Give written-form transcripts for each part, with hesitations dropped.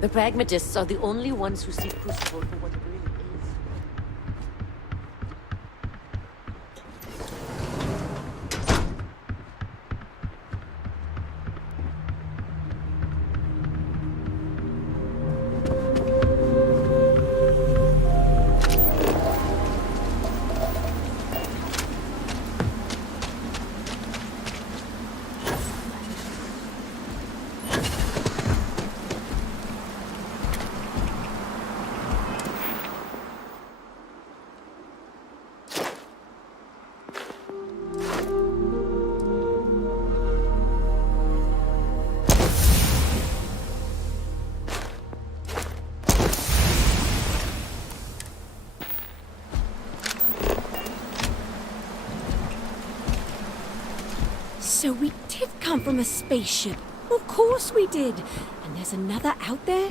The pragmatists are the only ones who see Crucible for what it really is. So we did come from a spaceship. Of course we did. And there's another out there?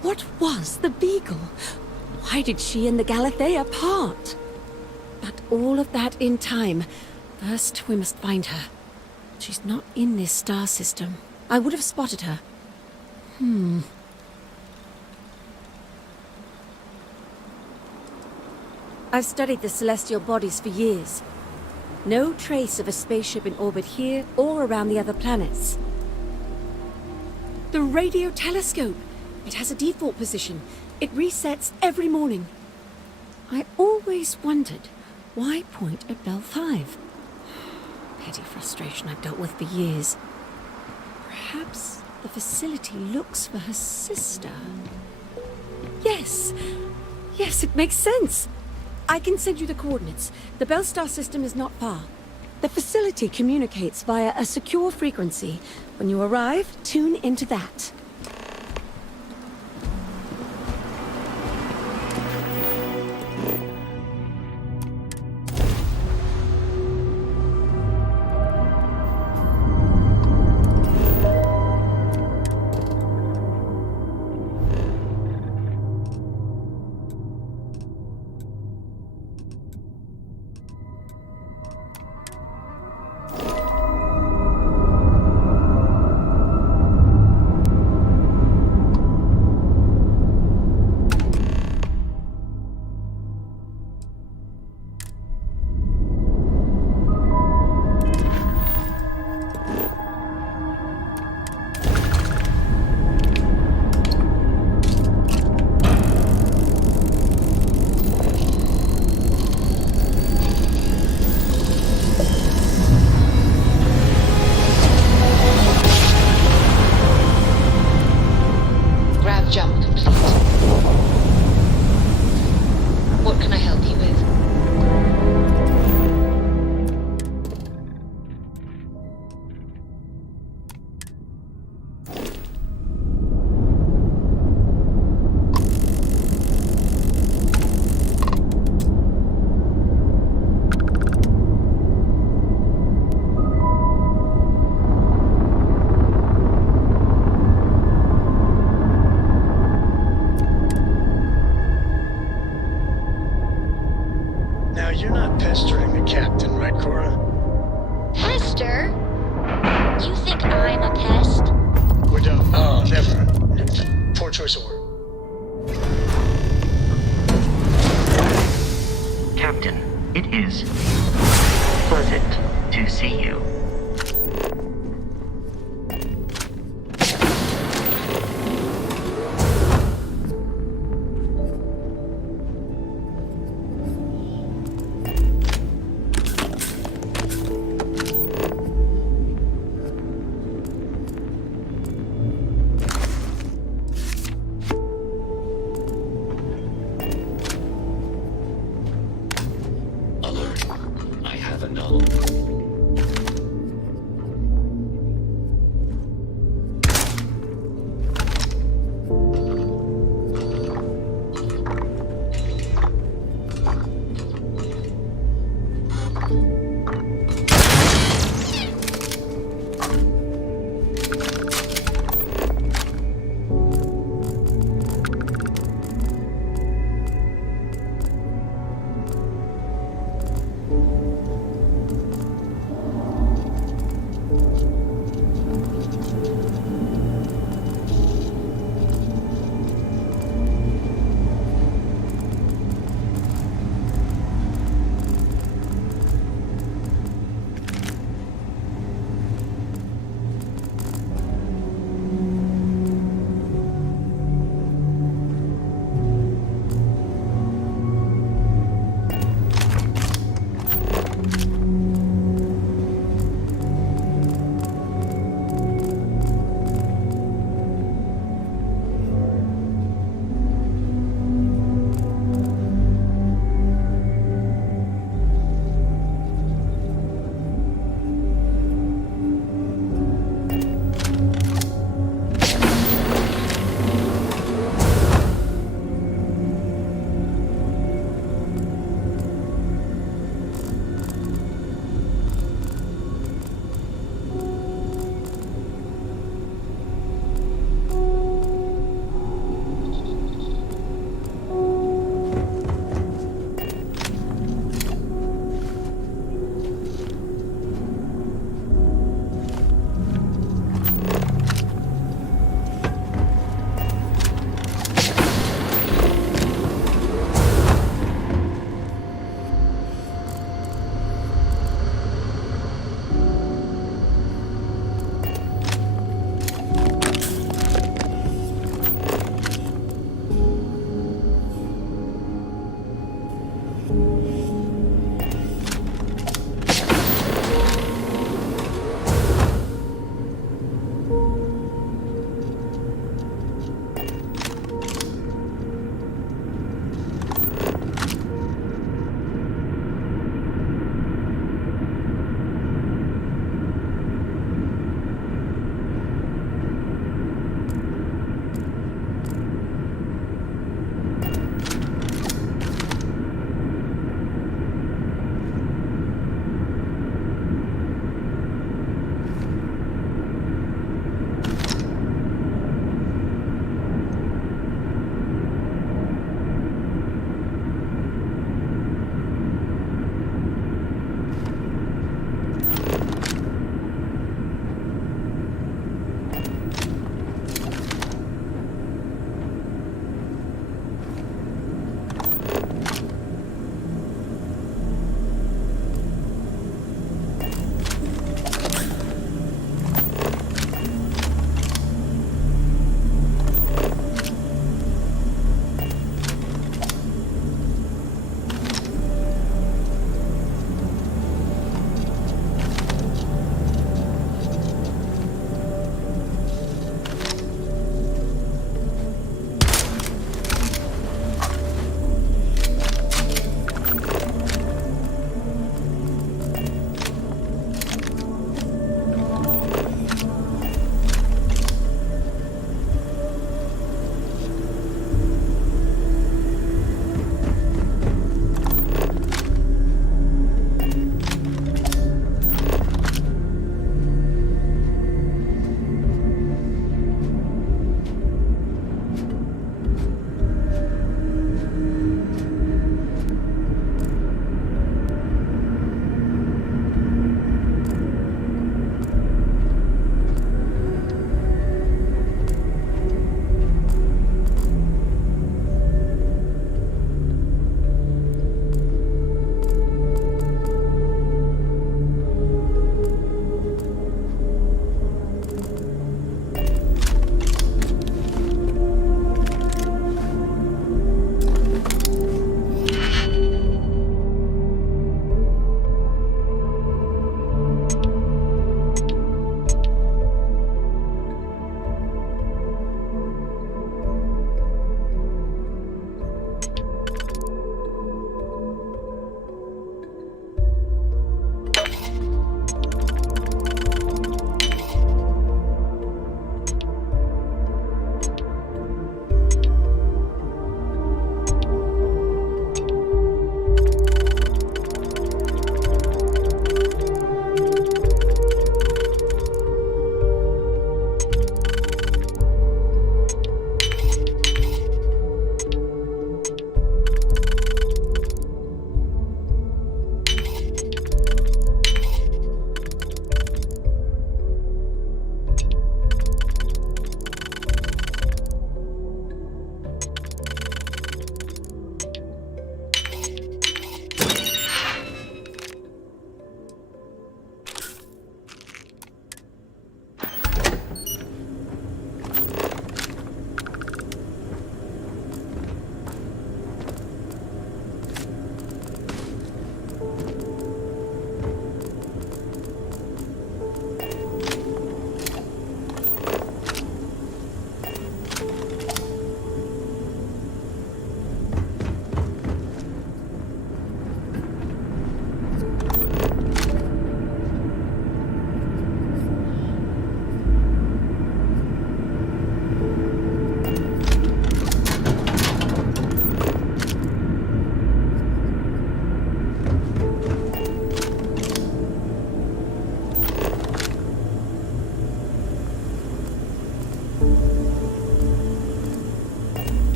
What was the Beagle? Why did she and the Galathea part? But all of that in time. First, we must find her. She's not in this star system. I would have spotted her. I've studied the celestial bodies for years. No trace of a spaceship in orbit here or around the other planets. The radio telescope! It has a default position. It resets every morning. I always wondered, why point at Bell 5? Petty frustration I've dealt with for years. Perhaps the facility looks for her sister. Yes! Yes, it makes sense! I can send you the coordinates. The Bell Star system is not far. The facility communicates via a secure frequency. When you arrive, tune into that. You're not pestering the captain, right, Cora? Pester? You think I'm a pest? We're done. Oh, never. Poor choice of word. Captain, it is pleasant to see you. Alert.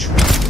future.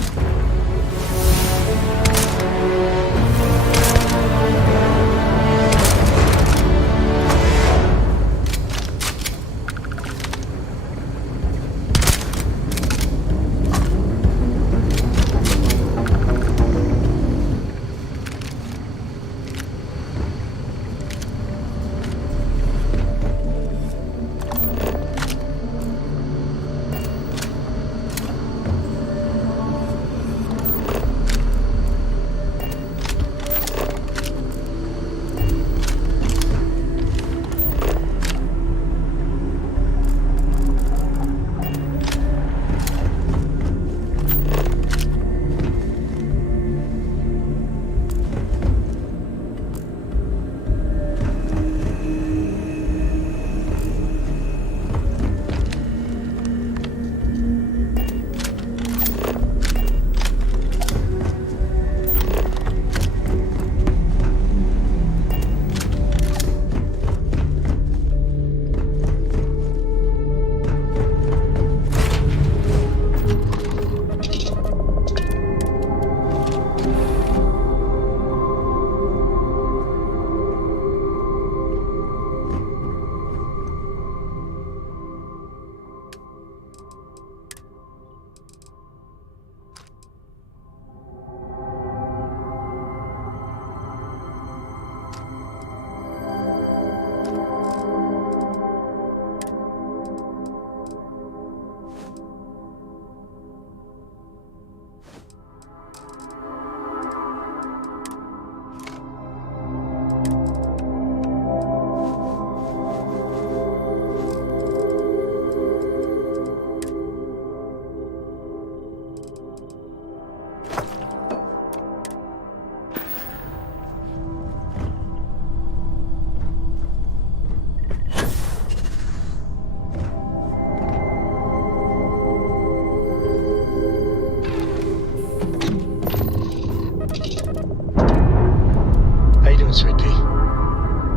How you doing, Sweet Pea?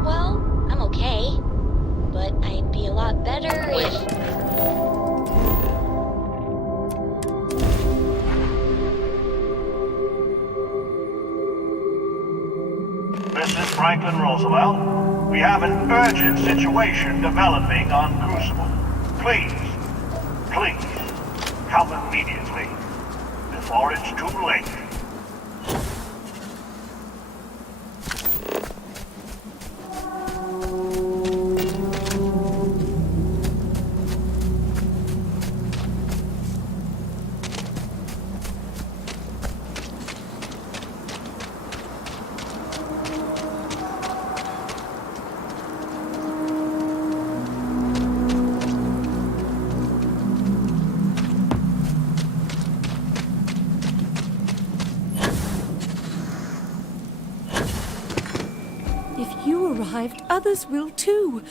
Well, I'm okay. But I'd be a lot better if... This is Franklin Roosevelt. We have an urgent situation developing on Crucible. Please, come immediately, before it's too late. If you arrived, others will too.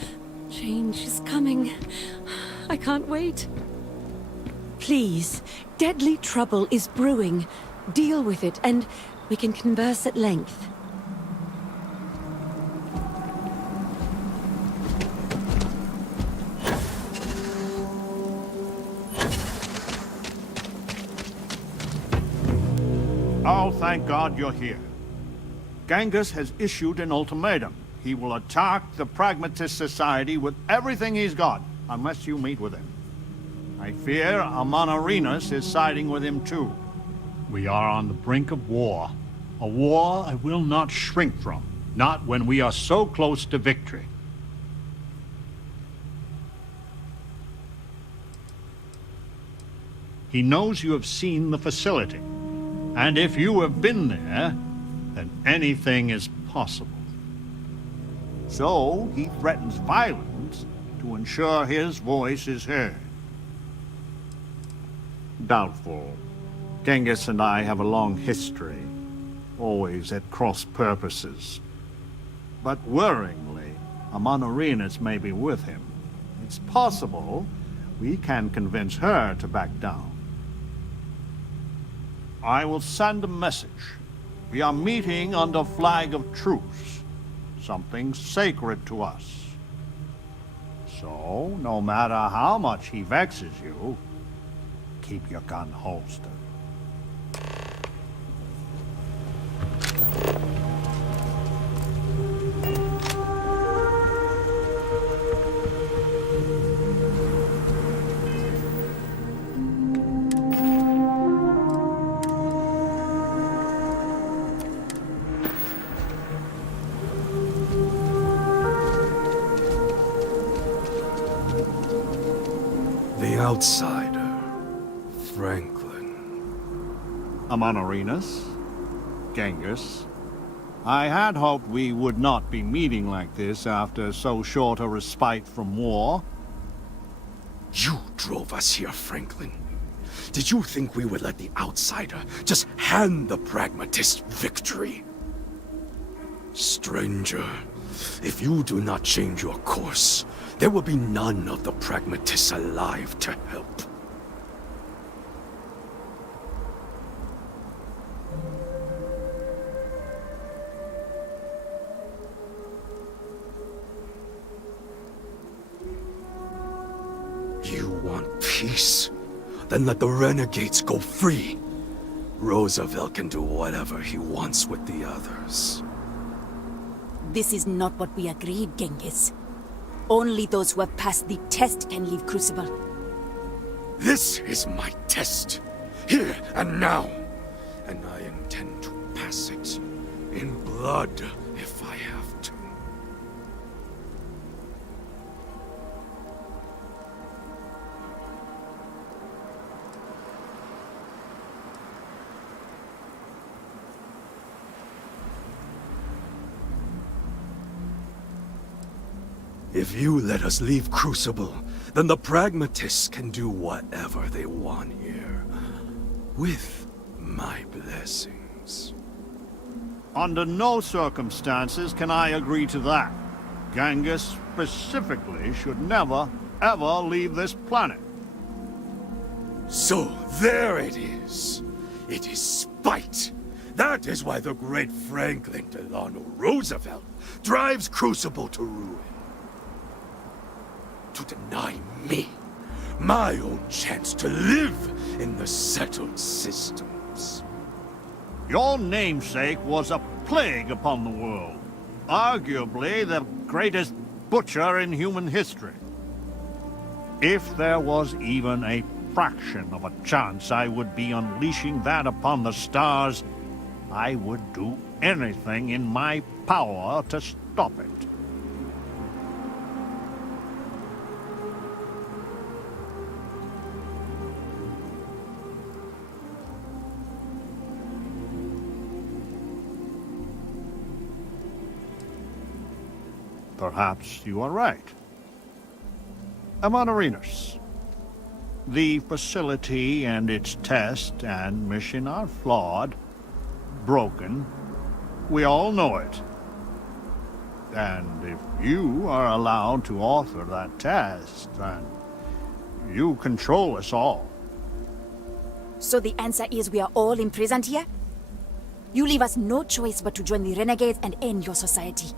Change is coming. I can't wait. Please, deadly trouble is brewing. Deal with it, and we can converse at length. Oh, thank God you're here. Genghis has issued an ultimatum. He will attack the Pragmatist Society with everything he's got, unless you meet with him. I fear Amon-Arenas is siding with him too. We are on the brink of war. A war I will not shrink from, not when we are so close to victory. He knows you have seen the facility, and if you have been there, then anything is possible. So he threatens violence to ensure his voice is heard. Doubtful. Genghis and I have a long history, always at cross purposes. But worryingly, Amon-Arenas may be with him. It's possible we can convince her to back down. I will send a message. We are meeting under flag of truce, something sacred to us. So, no matter how much he vexes you, keep your gun holstered. outsider, Franklin. Amonarinus, Genghis, I had hoped we would not be meeting like this after so short a respite from war. You drove us here, Franklin. Did you think we would let the outsider just hand the pragmatist victory? Stranger, if you do not change your course, there will be none of the pragmatists alive to help. You want peace? Then let the renegades go free. Roosevelt can do whatever he wants with the others. This is not what we agreed, Genghis. Only those who have passed the test can leave Crucible. This is my test, here and now. And I intend to pass it, in blood, if I have to. If you let us leave Crucible, then the pragmatists can do whatever they want here. With my blessings. Under no circumstances can I agree to that. Genghis specifically should never, ever leave this planet. So there it is. It is spite. That is why the great Franklin Delano Roosevelt drives Crucible to ruin. To deny me my own chance to live in the settled systems. Your namesake was a plague upon the world. Arguably the greatest butcher in human history. If there was even a fraction of a chance I would be unleashing that upon the stars, I would do anything in my power to stop it. Perhaps you are right. Amonarinus, the facility and its test and mission are flawed, broken. We all know it. And if you are allowed to author that test, then you control us all. So the answer is we are all imprisoned here? You leave us no choice but to join the renegades and end your society.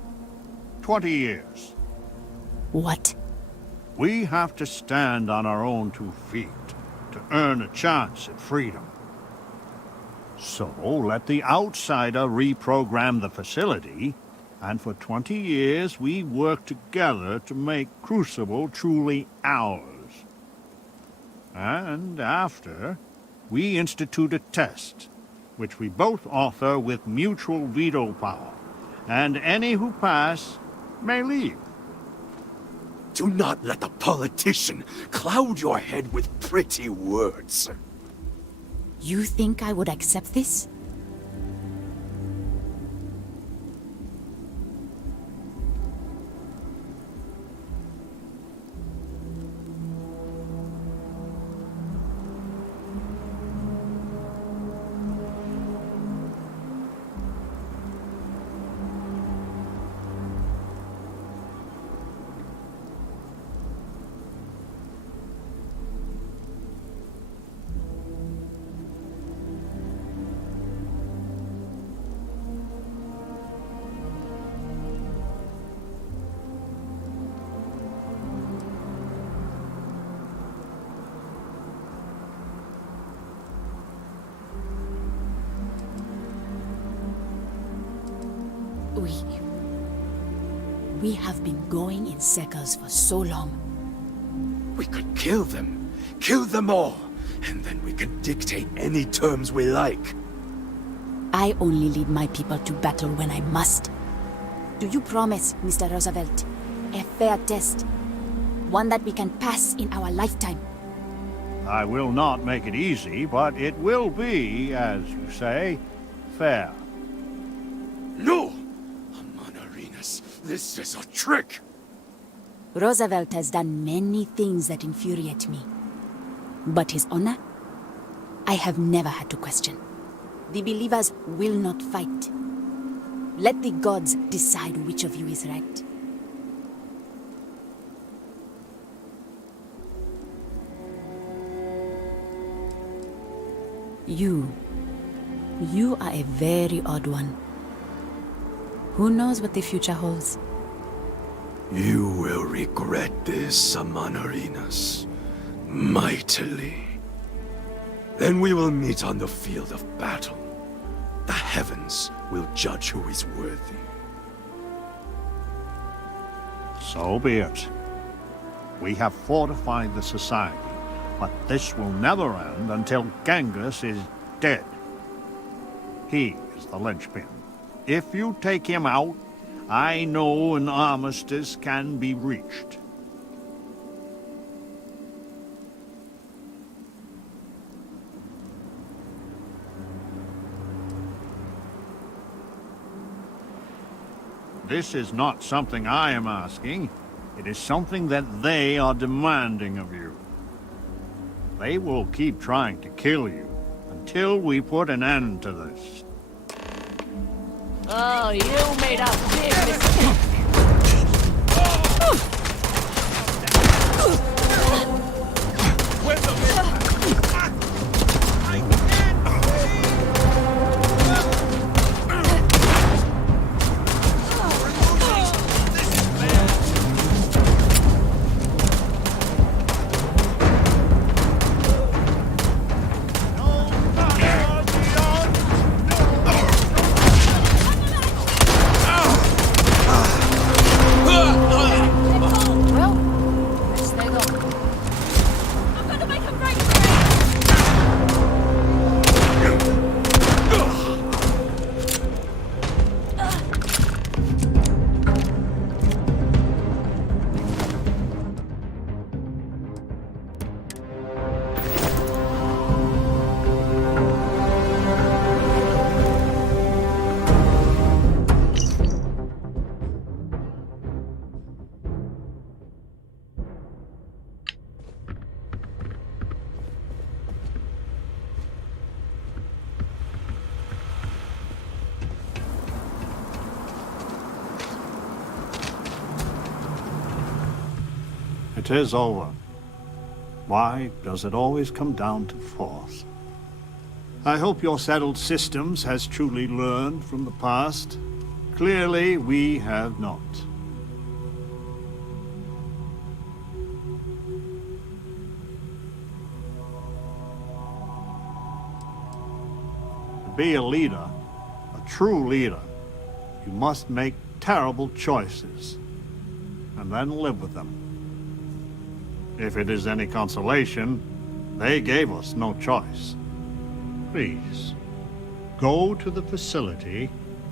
20 years. What? We have to stand on our own 2 feet to earn a chance at freedom. So let the outsider reprogram the facility, and for 20 years we work together to make Crucible truly ours. And after, we institute a test, which we both author with mutual veto power, and any who pass may leave. Do not let the politician cloud your head with pretty words. You think I would accept this? We have been going in circles for so long. We could kill them all, and then we could dictate any terms we like. I only lead my people to battle when I must. Do you promise, Mr. Roosevelt, a fair test? One that we can pass in our lifetime? I will not make it easy, but it will be, as you say, fair. No! Amanarinas, this is a trick! Roosevelt has done many things that infuriate me. But his honor, I have never had to question. The believers will not fight. Let the gods decide which of you is right. You are a very odd one. Who knows what the future holds? You will regret this, Amanarinas. Mightily. Then we will meet on the field of battle. The heavens will judge who is worthy. So be it. We have fortified the society, but this will never end until Genghis is dead. He is the linchpin. If you take him out, I know an armistice can be reached. This is not something I am asking. It is something that they are demanding of you. They will keep trying to kill you until we put an end to this. Oh, you made a big mistake. It is over. Why does it always come down to force? I hope your settled systems has truly learned from the past. Clearly, we have not. To be a leader, a true leader, you must make terrible choices, and then live with them. If it is any consolation, they gave us no choice. Please, go to the facility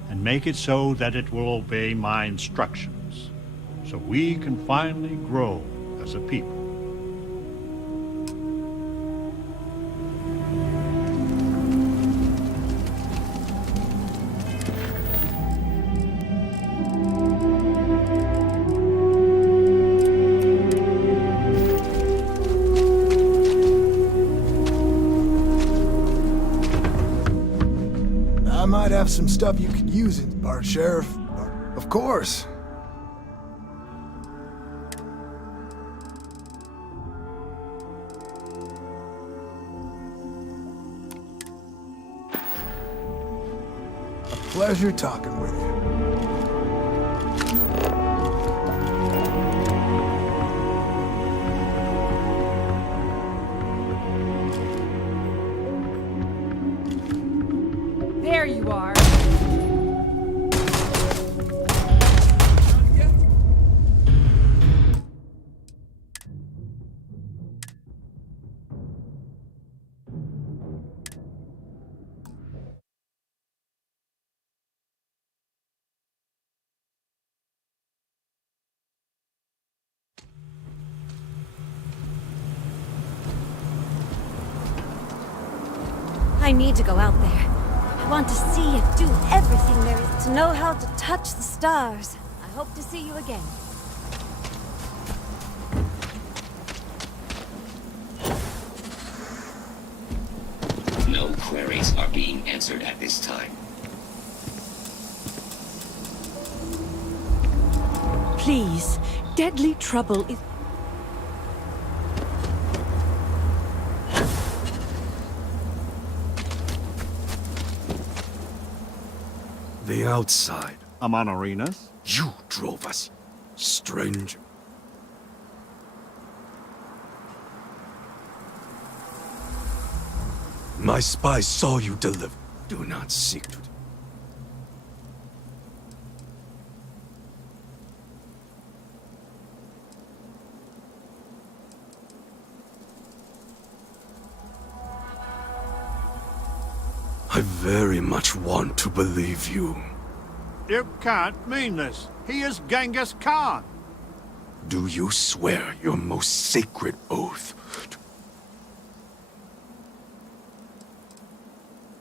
and make it so that it will obey my instructions, so we can finally grow as a people. I might have some stuff you could use in part, Sheriff. Of course. A pleasure talking with you. There you are. I need to go out there. I want to see and do everything there is to know how to touch the stars. I hope to see you again. No queries are being answered at this time. Please, deadly trouble is... The outside. Amon Arenas? You drove us, stranger. My spies saw you deliver. Do not seek to... I very much want to believe you. You can't mean this. He is Genghis Khan. Do you swear your most sacred oath?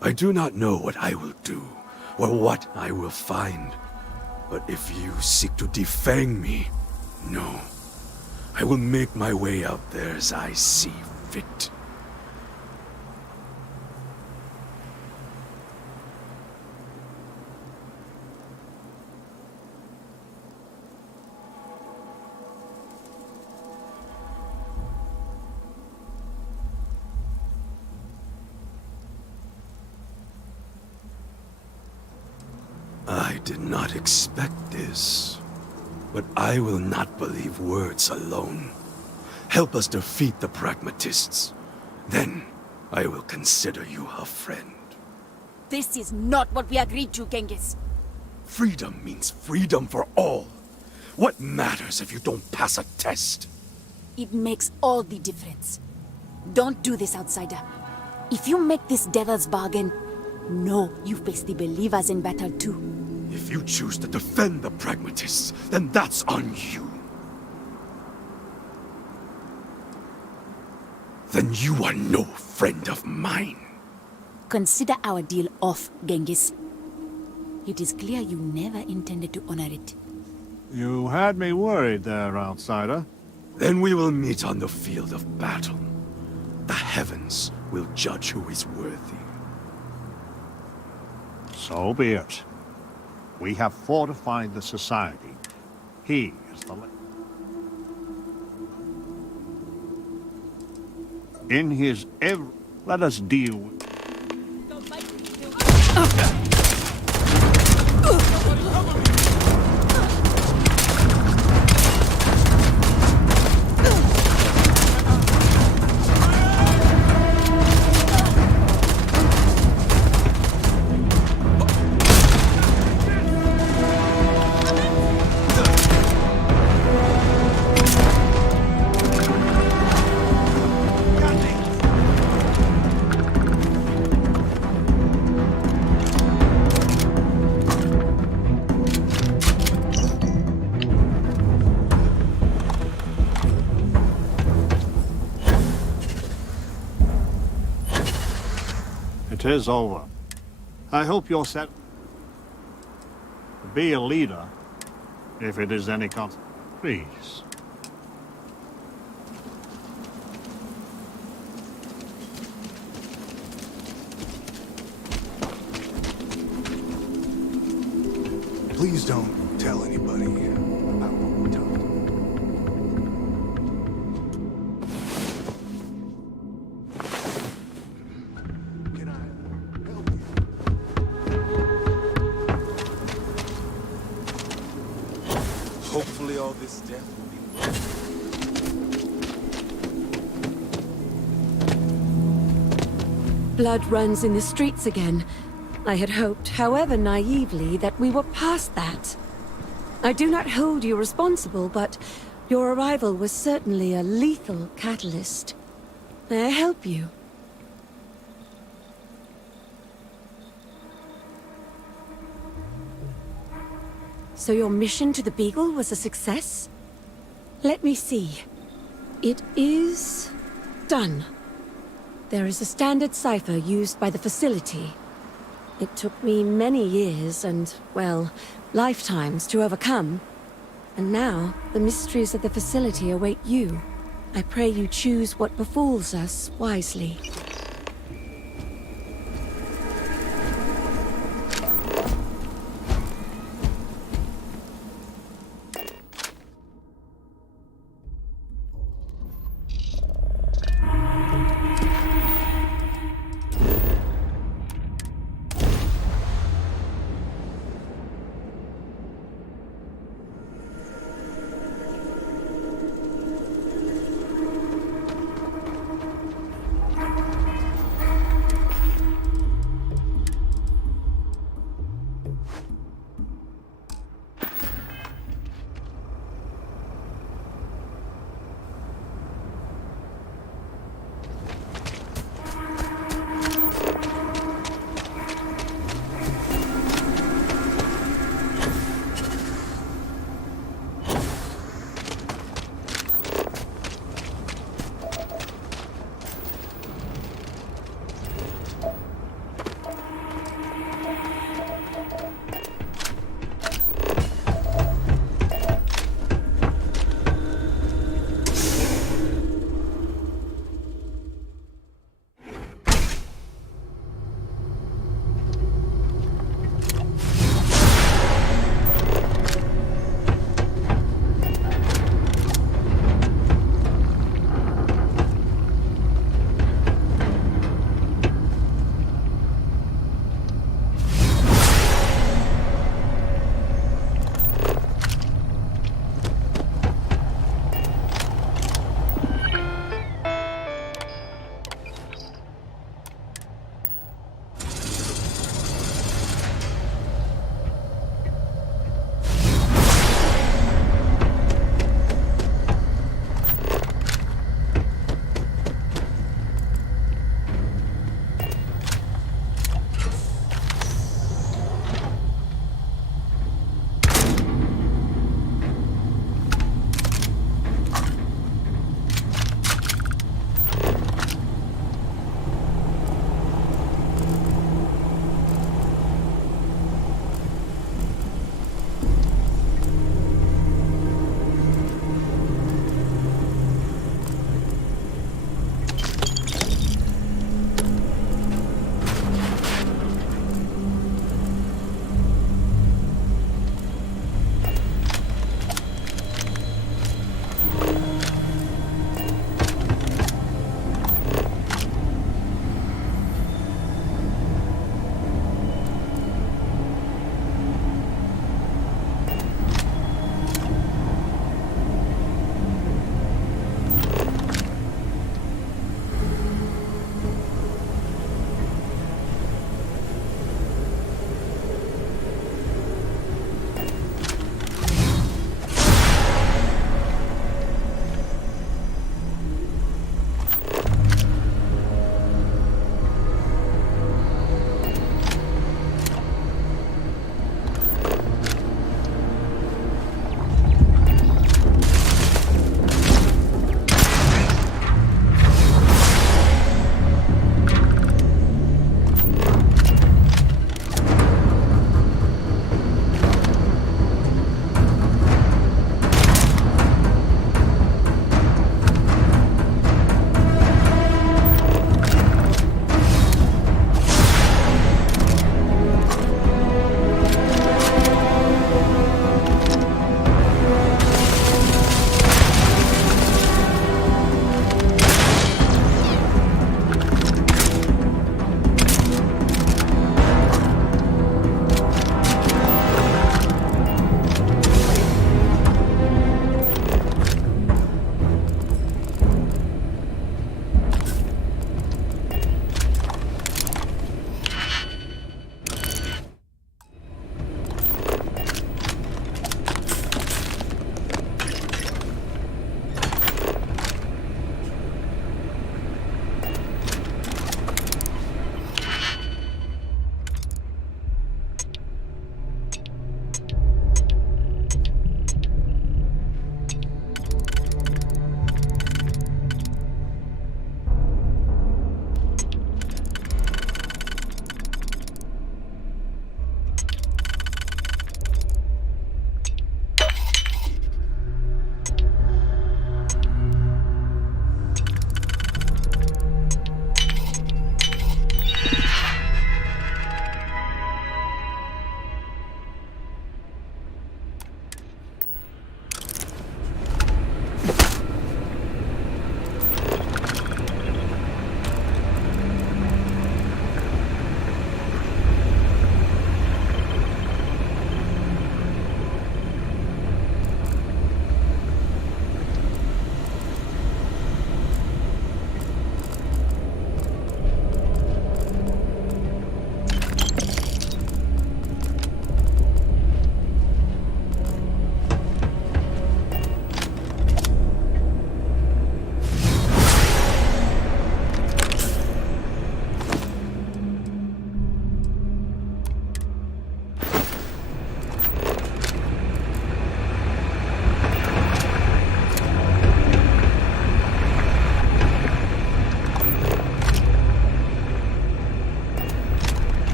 I do not know what I will do, or what I will find. But if you seek to defang me, no. I will make my way out there as I see fit. I did not expect this, but I will not believe words alone. Help us defeat the pragmatists. Then I will consider you a friend. This is not what we agreed to, Genghis. Freedom means freedom for all. What matters if you don't pass a test? It makes all the difference. Don't do this, outsider. If you make this devil's bargain, know you face the believers in battle too. If you choose to defend the pragmatists, then that's on you. Then you are no friend of mine. Consider our deal off, Genghis. It is clear you never intended to honor it. You had me worried there, outsider. Then we will meet on the field of battle. The heavens will judge who is worthy. So be it. We have fortified the society. He is the... In his let us deal with... It is over. I hope you're set to be a leader, if it is any consequence. Please. Please don't tell anybody about what we talked. Can I help you? Hopefully all this death will be Blood runs in the streets again. I had hoped, however naively, that we were past that. I do not hold you responsible, but your arrival was certainly a lethal catalyst. May I help you? So your mission to the Beagle was a success? Let me see. It is... done. There is a standard cipher used by the facility. It took me many years and, well, lifetimes to overcome. And now, the mysteries of the facility await you. I pray you choose what befalls us wisely.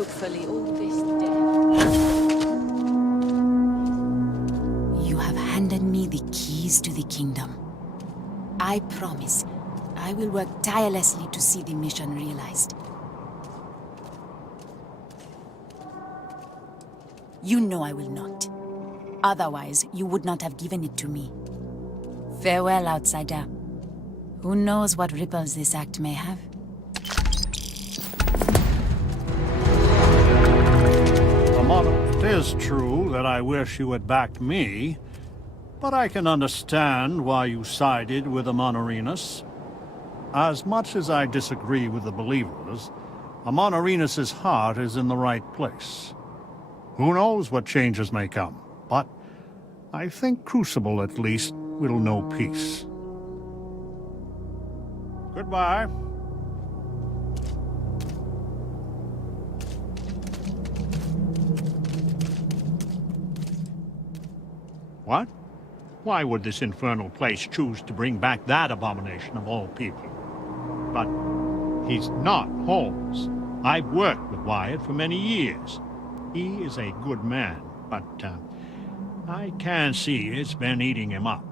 Hopefully all this death. You have handed me the keys to the kingdom. I promise I will work tirelessly to see the mission realized. You know I will not. Otherwise, you would not have given it to me. Farewell, outsider. Who knows what ripples this act may have? It is true that I wish you had backed me, but I can understand why you sided with Amonarinus. As much as I disagree with the believers, Amonarinus' heart is in the right place. Who knows what changes may come, but I think Crucible at least will know peace. Goodbye. What? Why would this infernal place choose to bring back that abomination of all people? But he's not Holmes. I've worked with Wyatt for many years. He is a good man, but I can see it's been eating him up.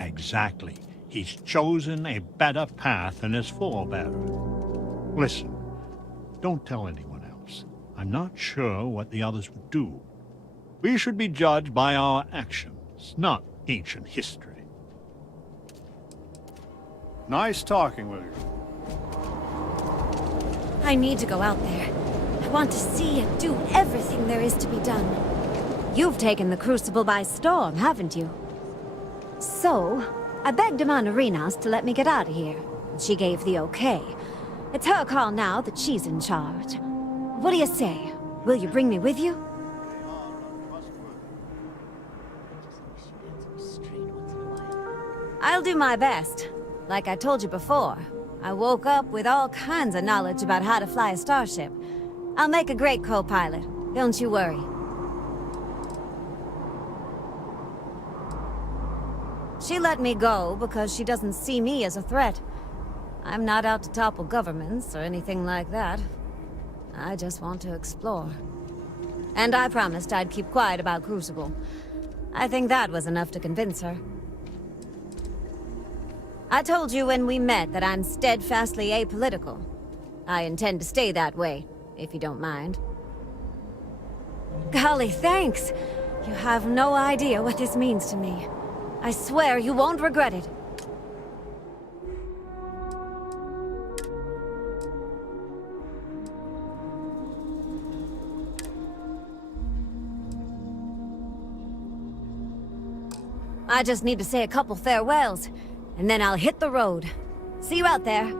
Exactly. He's chosen a better path than his forebearer. Listen, don't tell anyone else. I'm not sure what the others would do. We should be judged by our actions, not ancient history. Nice talking with you. I need to go out there. I want to see and do everything there is to be done. You've taken the Crucible by storm, haven't you? So, I begged Amonarinus to let me get out of here. She gave the okay. It's her call now that she's in charge. What do you say? Will you bring me with you? I'll do my best. Like I told you before, I woke up with all kinds of knowledge about how to fly a starship. I'll make a great co-pilot. Don't you worry. She let me go because she doesn't see me as a threat. I'm not out to topple governments or anything like that. I just want to explore. And I promised I'd keep quiet about Crucible. I think that was enough to convince her. I told you when we met that I'm steadfastly apolitical. I intend to stay that way, if you don't mind. Golly, thanks! You have no idea what this means to me. I swear you won't regret it. I just need to say a couple farewells, and then I'll hit the road. See you out there.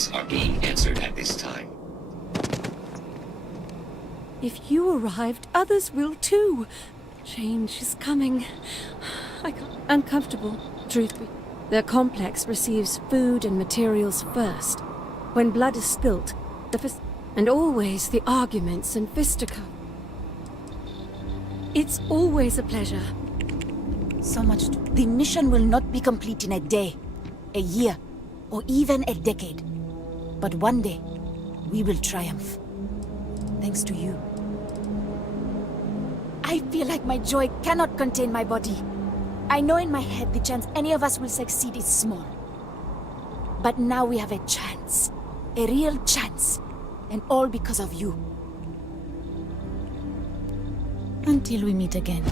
queries are being answered at this time. If you arrived, others will too. Change is coming. I can't. Uncomfortable, truth be. Their complex receives food and materials first. When blood is spilt, and always the arguments and fisticuffs. It's always a pleasure. So much to... The mission will not be complete in a day, a year, or even a decade. But one day, we will triumph. Thanks to you. I feel like my joy cannot contain my body. I know in my head the chance any of us will succeed is small. But now we have a chance. A real chance. And all because of you. Until we meet again.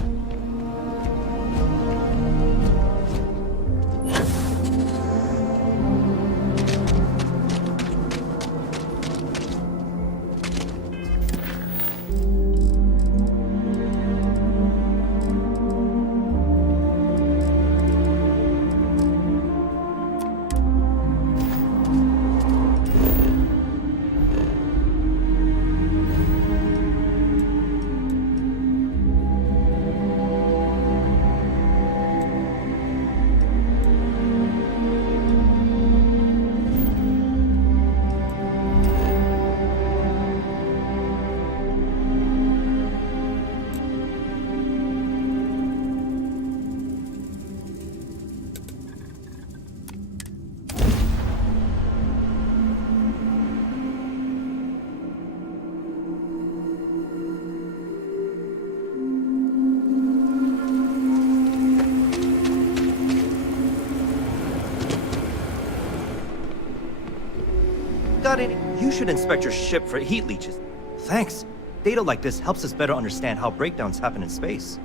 You should inspect your ship for heat leeches. Thanks. Data like this helps us better understand how breakdowns happen in space.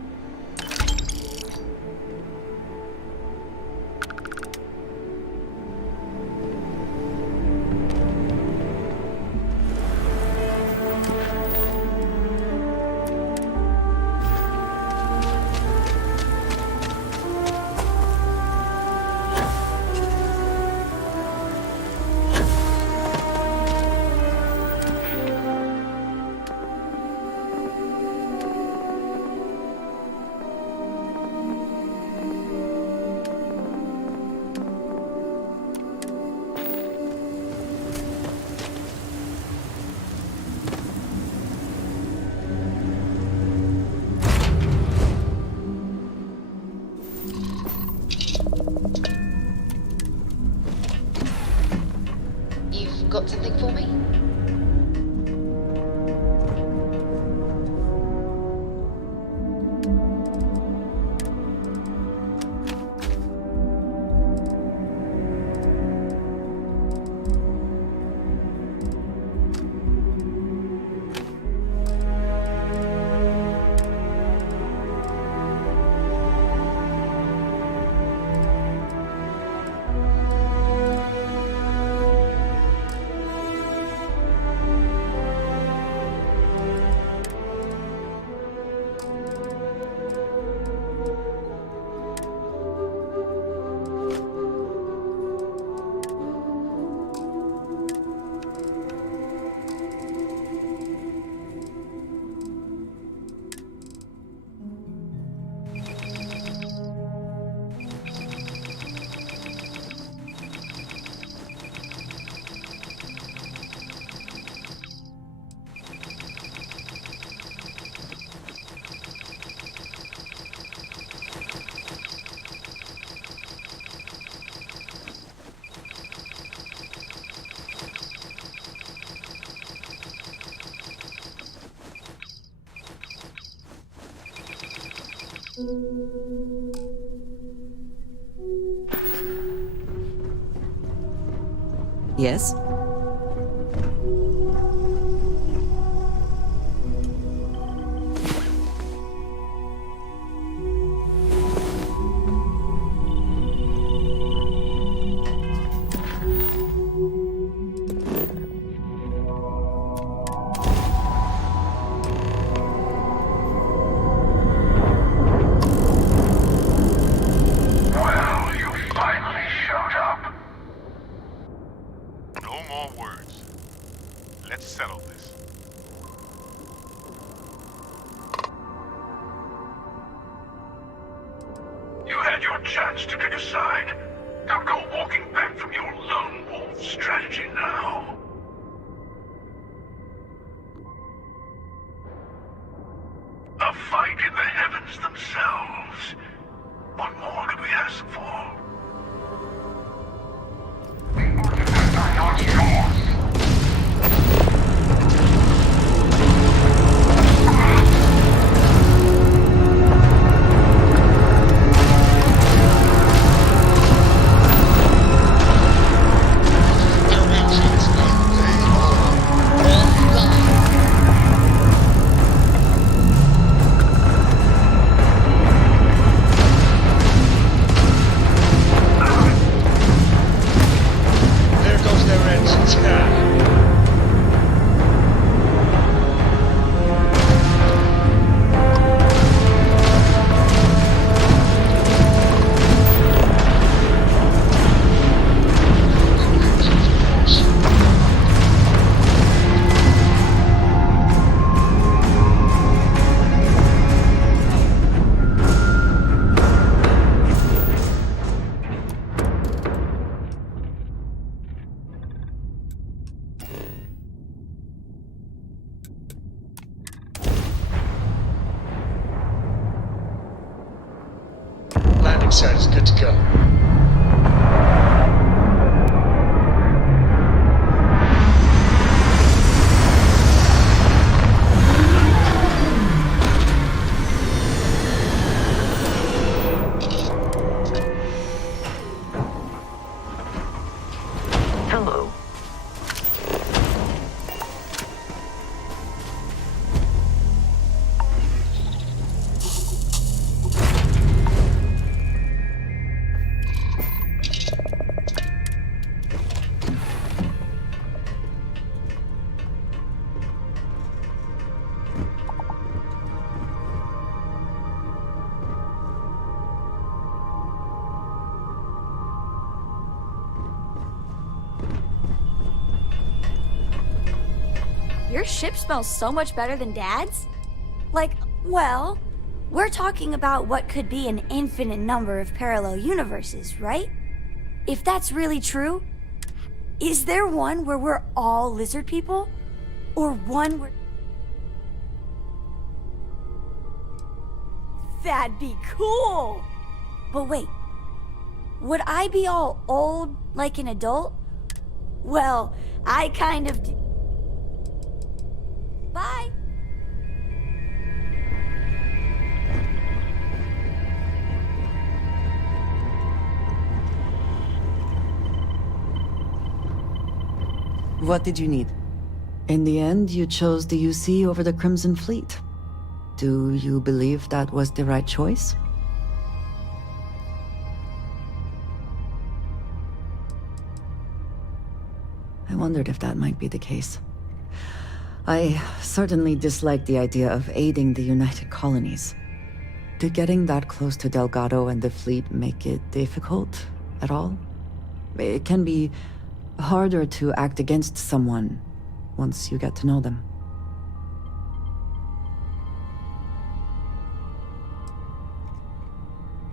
Got something for me? Yes? your chance to pick a side. Don't go walking back from your lone wolf strategy now. A fight in the heavens themselves. What more could we ask for? The artifacts are not yours. Landing site is good to go. Hello. Your ship smells so much better than Dad's? Like, well, we're talking about what could be an infinite number of parallel universes, right? If that's really true, is there one where we're all lizard people? Or one where... That'd be cool! But wait, would I be all old like an adult? Well, I kind of... Bye! What did you need? In the end, you chose the UC over the Crimson Fleet. Do you believe that was the right choice? I wondered if that might be the case. I certainly dislike the idea of aiding the United Colonies. Did getting that close to Delgado and the fleet make it difficult at all? It can be harder to act against someone once you get to know them.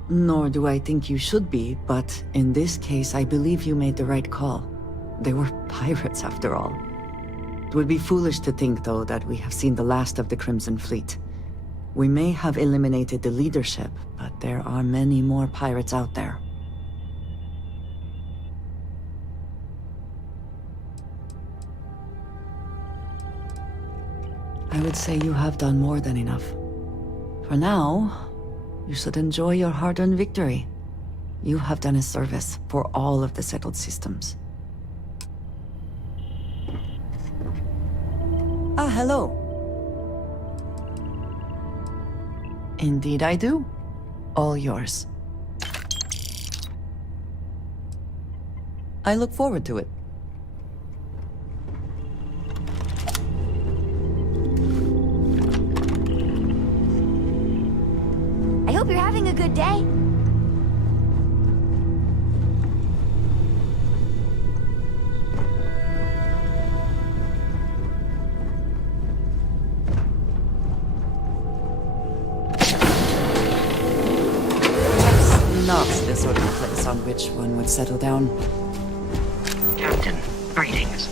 Nor do I think you should be, but in this case, I believe you made the right call. They were pirates, after all. It would be foolish to think, though, that we have seen the last of the Crimson Fleet. We may have eliminated the leadership, but there are many more pirates out there. I would say you have done more than enough. For now, you should enjoy your hard-earned victory. You have done a service for all of the settled systems. Ah, hello. Indeed I do. All yours. I look forward to it. I hope you're having a good day. Not the sort of place on which one would settle down. Captain, greetings.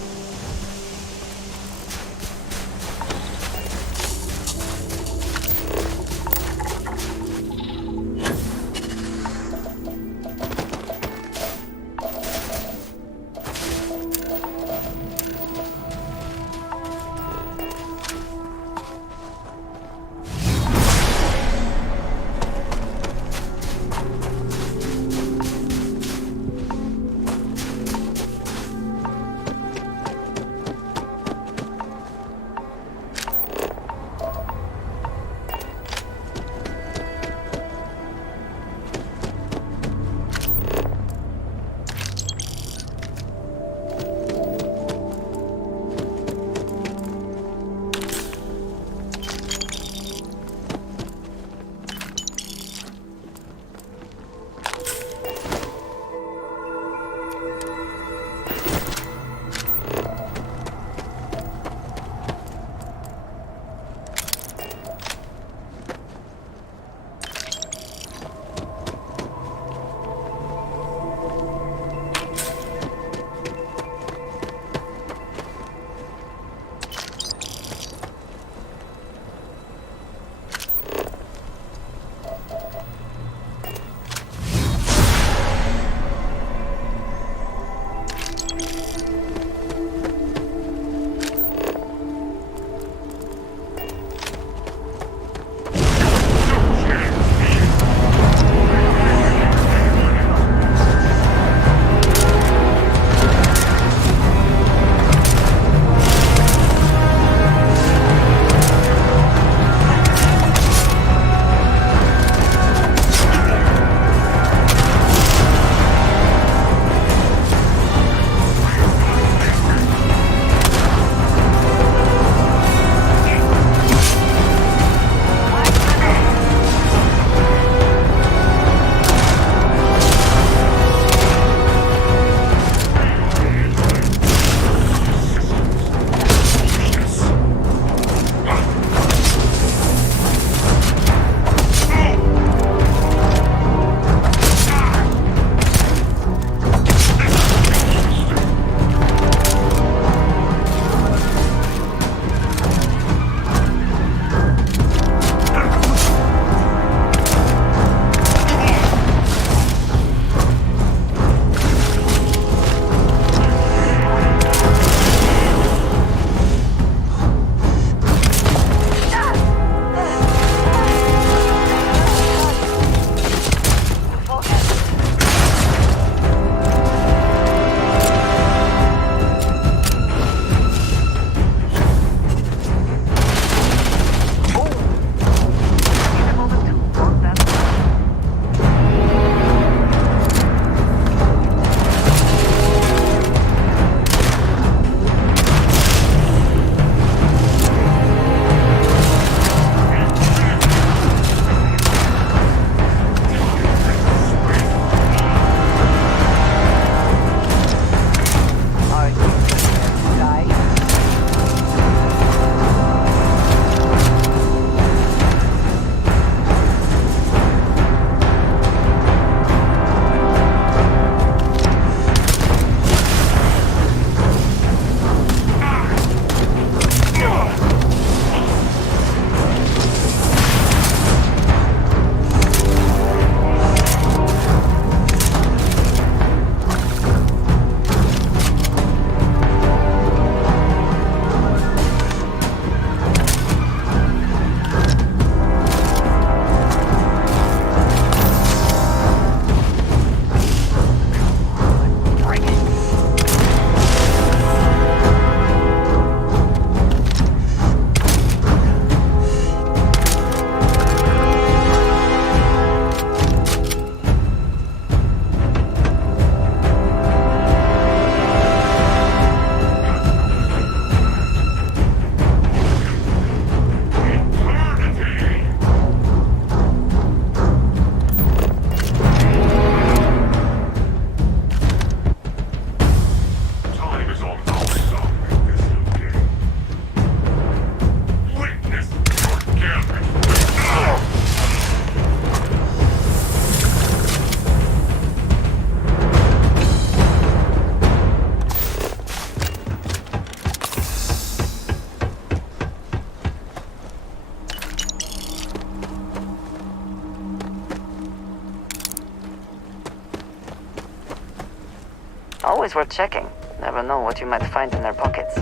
Always worth checking. Never know what you might find in their pockets.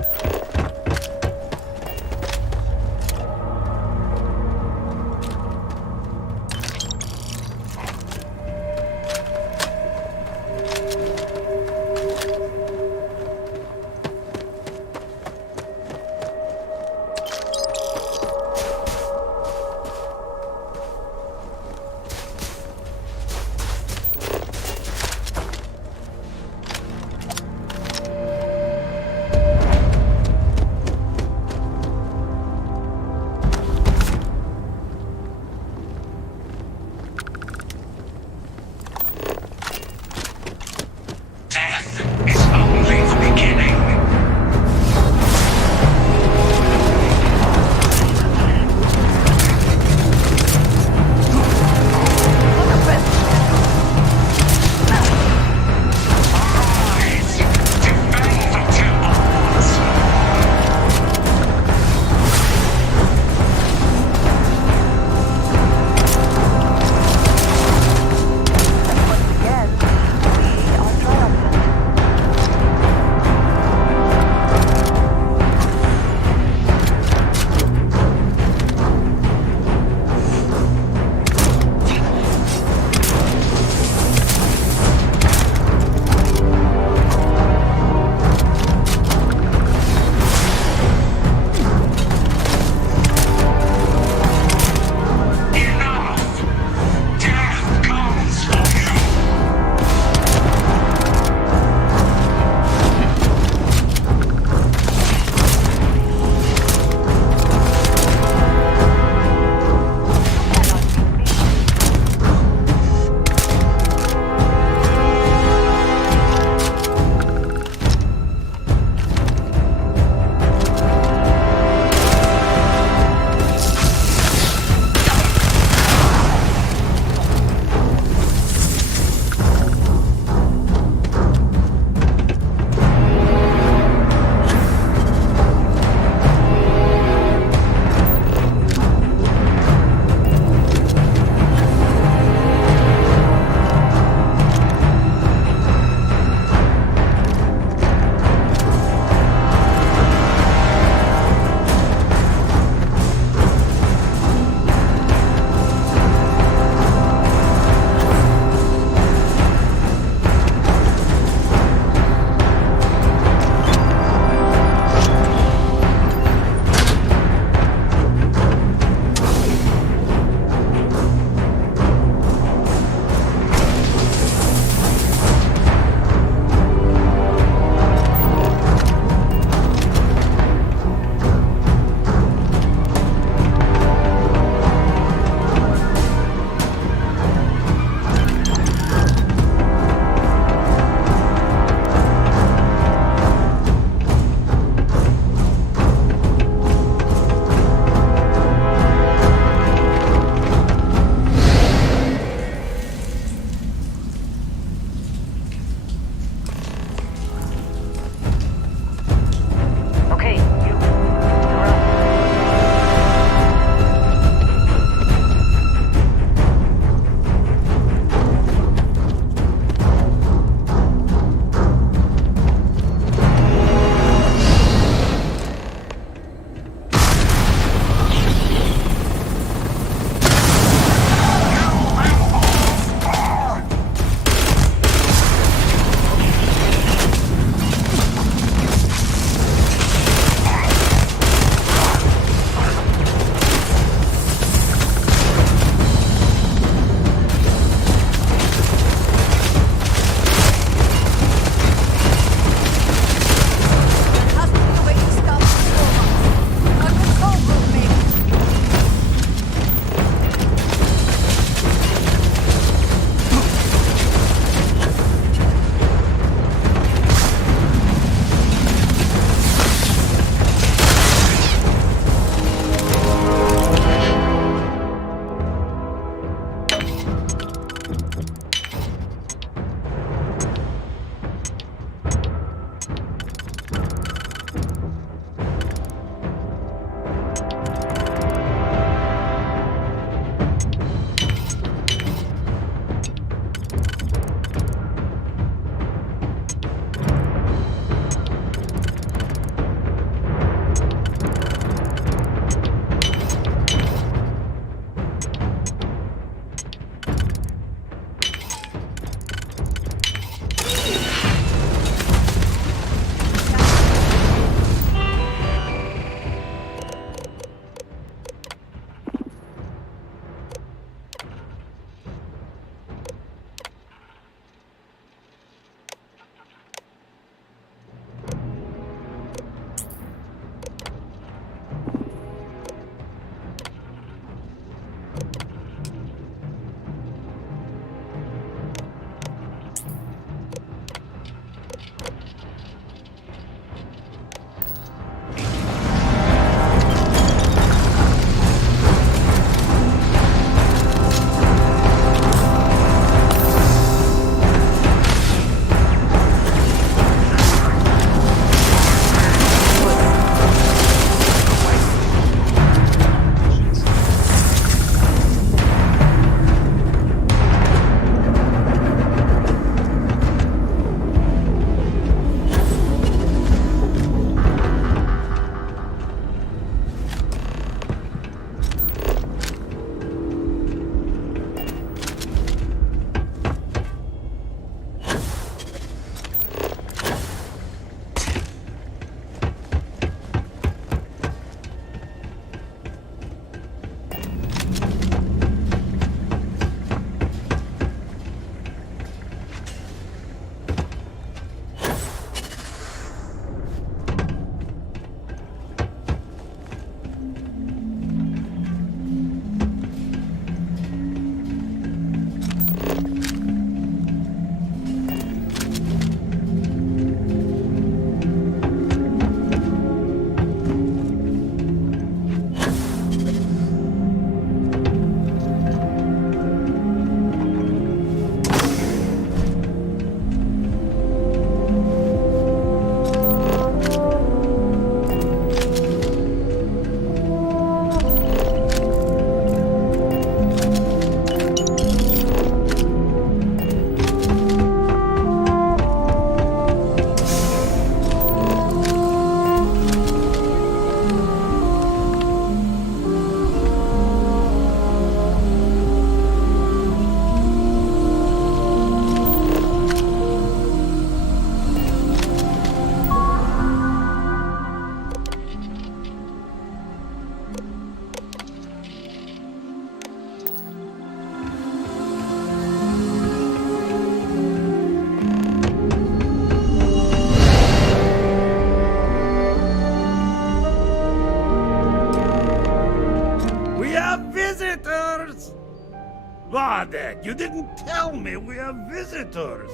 Vadek, you didn't tell me we have visitors.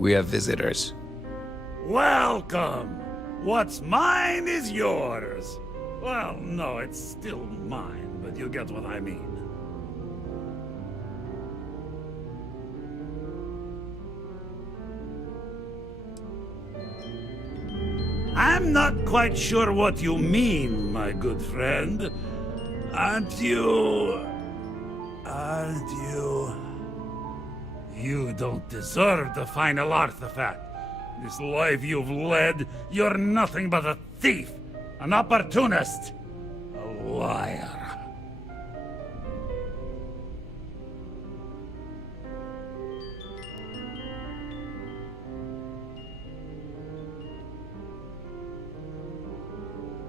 We have visitors. Welcome. What's mine is yours. Well, no, it's still mine, but you get what I mean. I'm not quite sure what you mean, my good friend. Aren't you... You don't deserve the final artifact. This life you've led, you're nothing but a thief, an opportunist, a liar.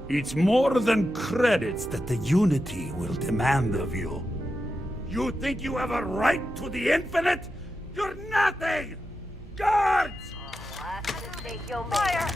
It's more than credits that the Unity will demand of you. You think you have a right to the infinite? You're nothing! Guards! Fire!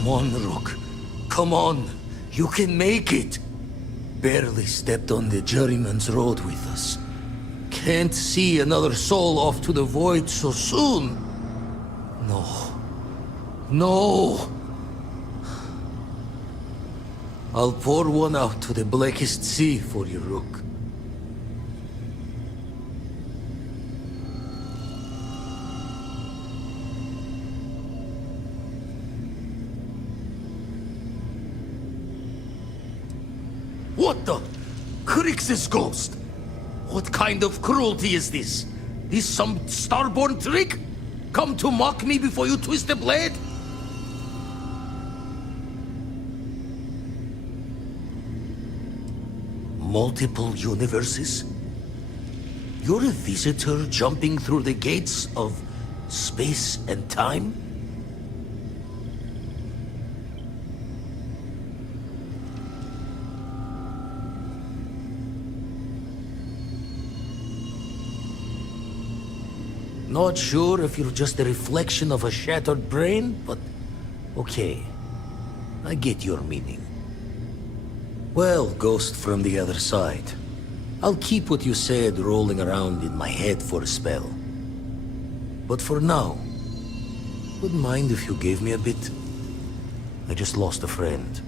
Come on, Rook. Come on. You can make it. Barely stepped on the juryman's road with us. Can't see another soul off to the void so soon. No. No. I'll pour one out to the blackest sea for you, Rook. What the? Crix's ghost? What kind of cruelty is this? Is some starborn trick? Come to mock me before you twist the blade? Multiple universes? You're a visitor jumping through the gates of space and time? Not sure if you're just a reflection of a shattered brain, but okay. I get your meaning. Well, ghost from the other side. I'll keep what you said rolling around in my head for a spell. But for now, wouldn't mind if you gave me a bit. I just lost a friend.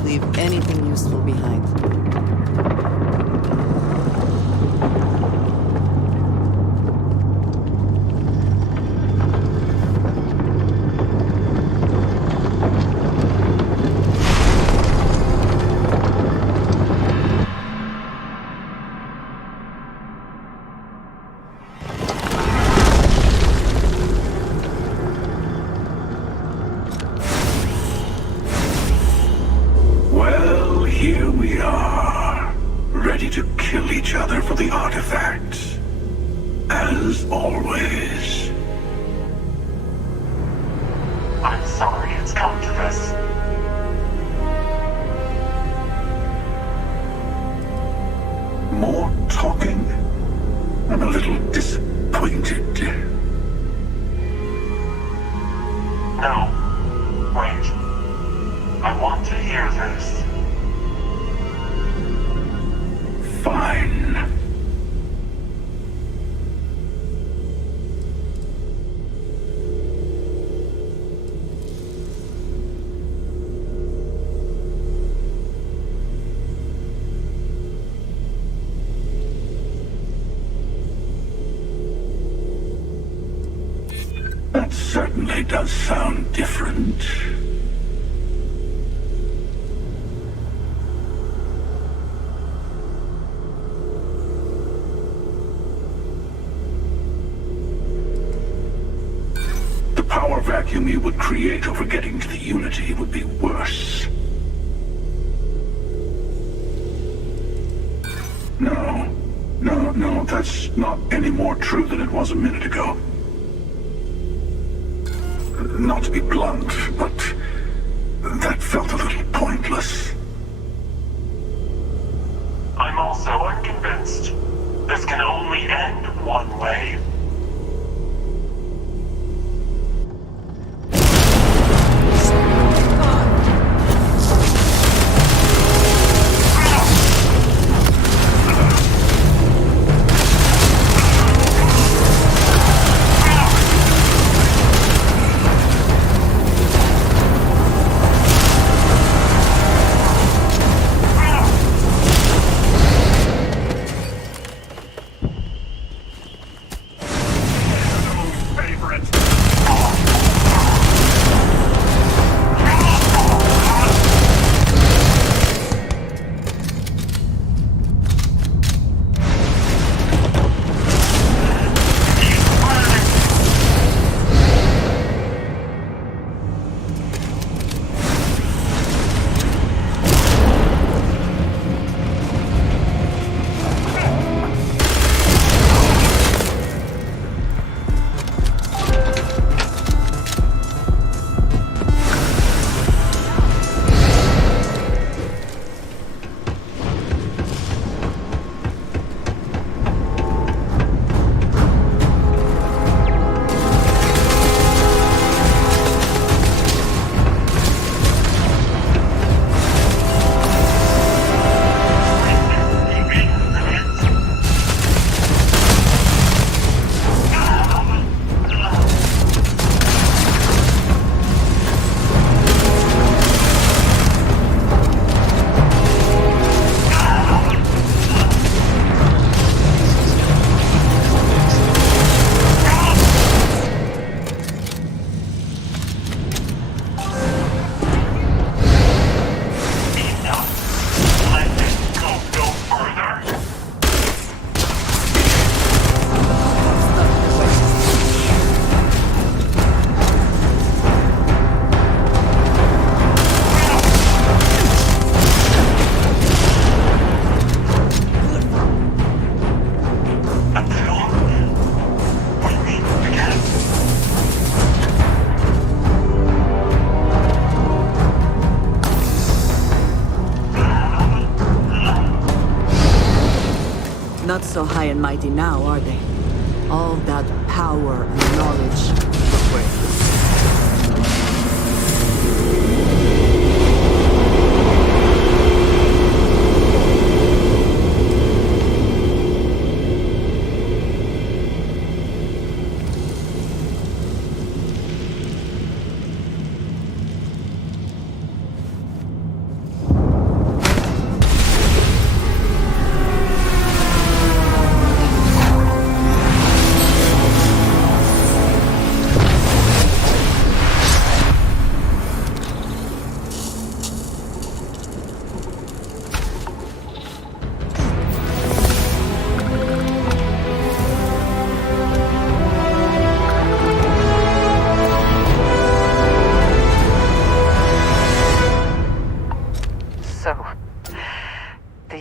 to leave anything useful behind. Well, here we are, ready to kill each other for the artifacts. As always. I'm sorry it's come to this. More talking? I'm a little disappointed. No. Wait. I want to hear this. Fine. That certainly does sound different. The power vacuum you would create over getting to the Unity would be worse. No, that's not any more true than it was a minute ago. Not to be blunt, but that felt a little pointless. I'm also unconvinced. This can only end one way. Not so high and mighty now, are they? All that power and knowledge worthless.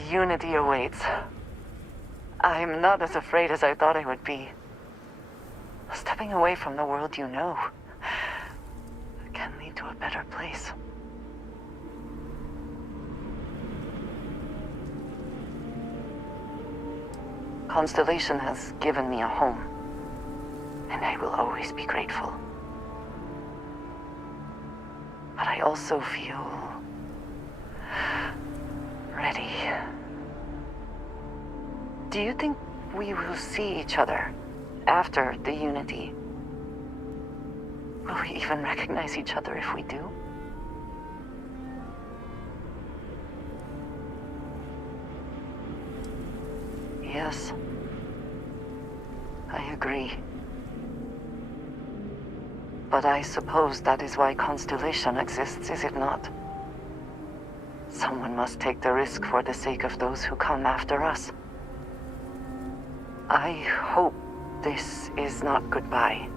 Unity awaits. I'm not as afraid as I thought I would be. Stepping away from the world you know can lead to a better place. Constellation has given me a home, and I will always be grateful. But I also feel ready. Do you think we will see each other after the Unity? Will we even recognize each other if we do? Yes. I agree. But I suppose that is why Constellation exists, is it not? Someone must take the risk for the sake of those who come after us. I hope this is not goodbye.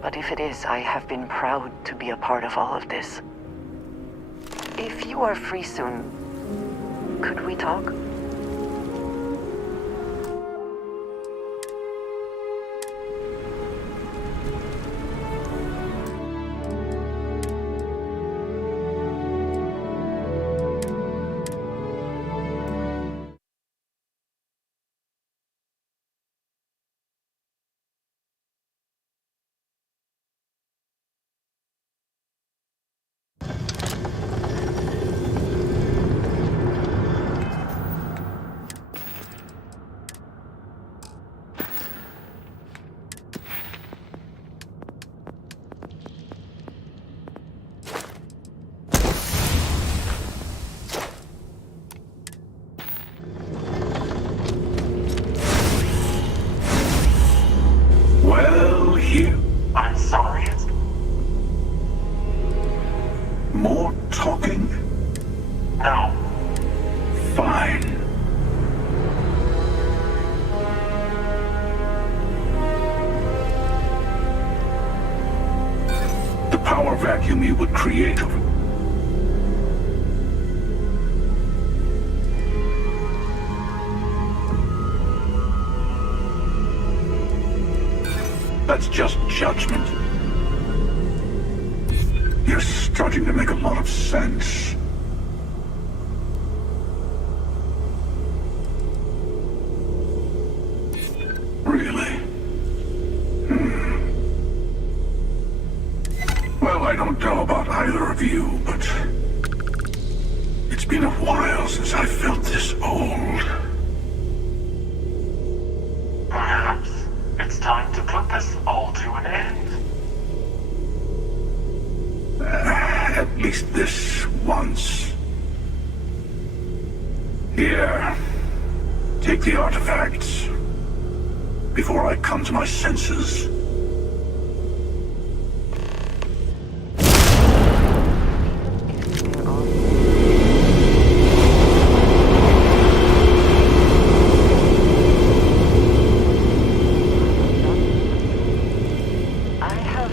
But if it is, I have been proud to be a part of all of this. If you are free soon, could we talk? Well, here. I'm sorry. More talking? No. Fine. The power vacuum you would create of that's just judgment. You're starting to make a lot of sense. Really? Well, I don't know about either of you, but it's been a while since I felt this old. Perhaps it's time to put this all to an end. At least this once. Here. Take the artifacts. Before I come to my senses. I have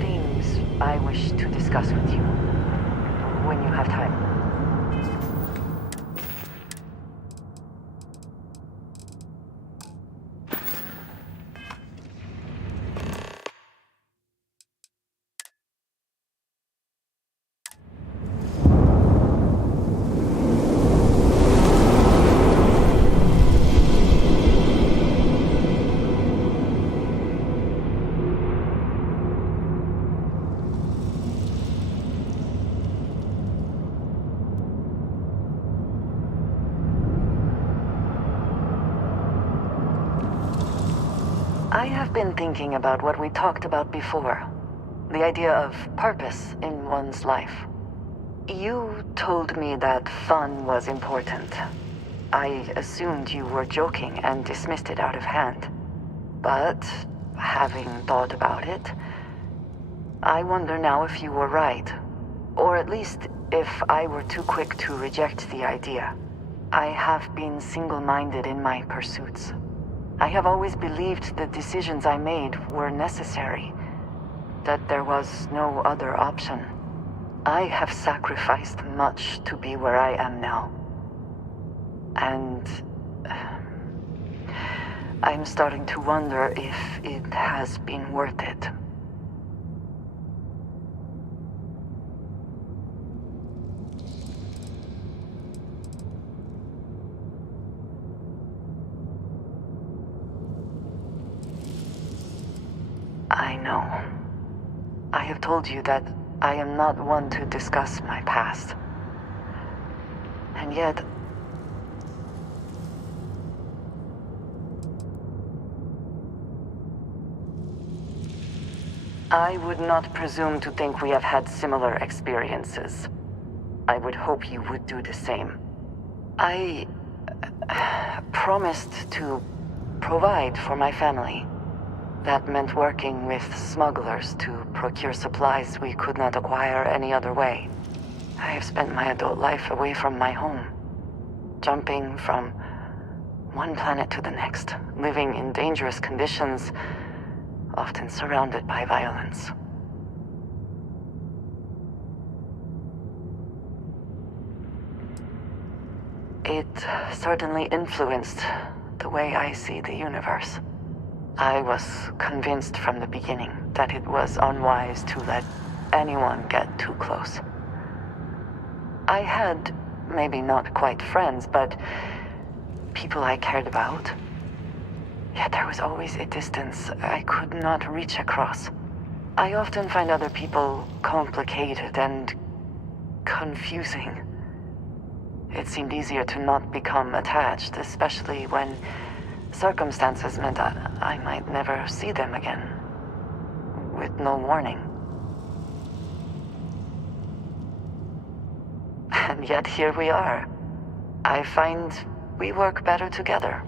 things I wish to discuss with you when you have time. I have been thinking about what we talked about before. The idea of purpose in one's life. You told me that fun was important. I assumed you were joking and dismissed it out of hand. But, having thought about it, I wonder now if you were right. Or at least, if I were too quick to reject the idea. I have been single-minded in my pursuits. I have always believed the decisions I made were necessary, that there was no other option. I have sacrificed much to be where I am now. And I'm starting to wonder if it has been worth it. I know. I have told you that I am not one to discuss my past. And yet, I would not presume to think we have had similar experiences. I would hope you would do the same. I promised to provide for my family. That meant working with smugglers to procure supplies we could not acquire any other way. I have spent my adult life away from my home, jumping from one planet to the next, living in dangerous conditions, often surrounded by violence. It certainly influenced the way I see the universe. I was convinced from the beginning that it was unwise to let anyone get too close. I had, maybe not quite friends, but people I cared about. Yet there was always a distance I could not reach across. I often find other people complicated and confusing. It seemed easier to not become attached, especially when circumstances meant I might never see them again, with no warning. And yet here we are. I find we work better together.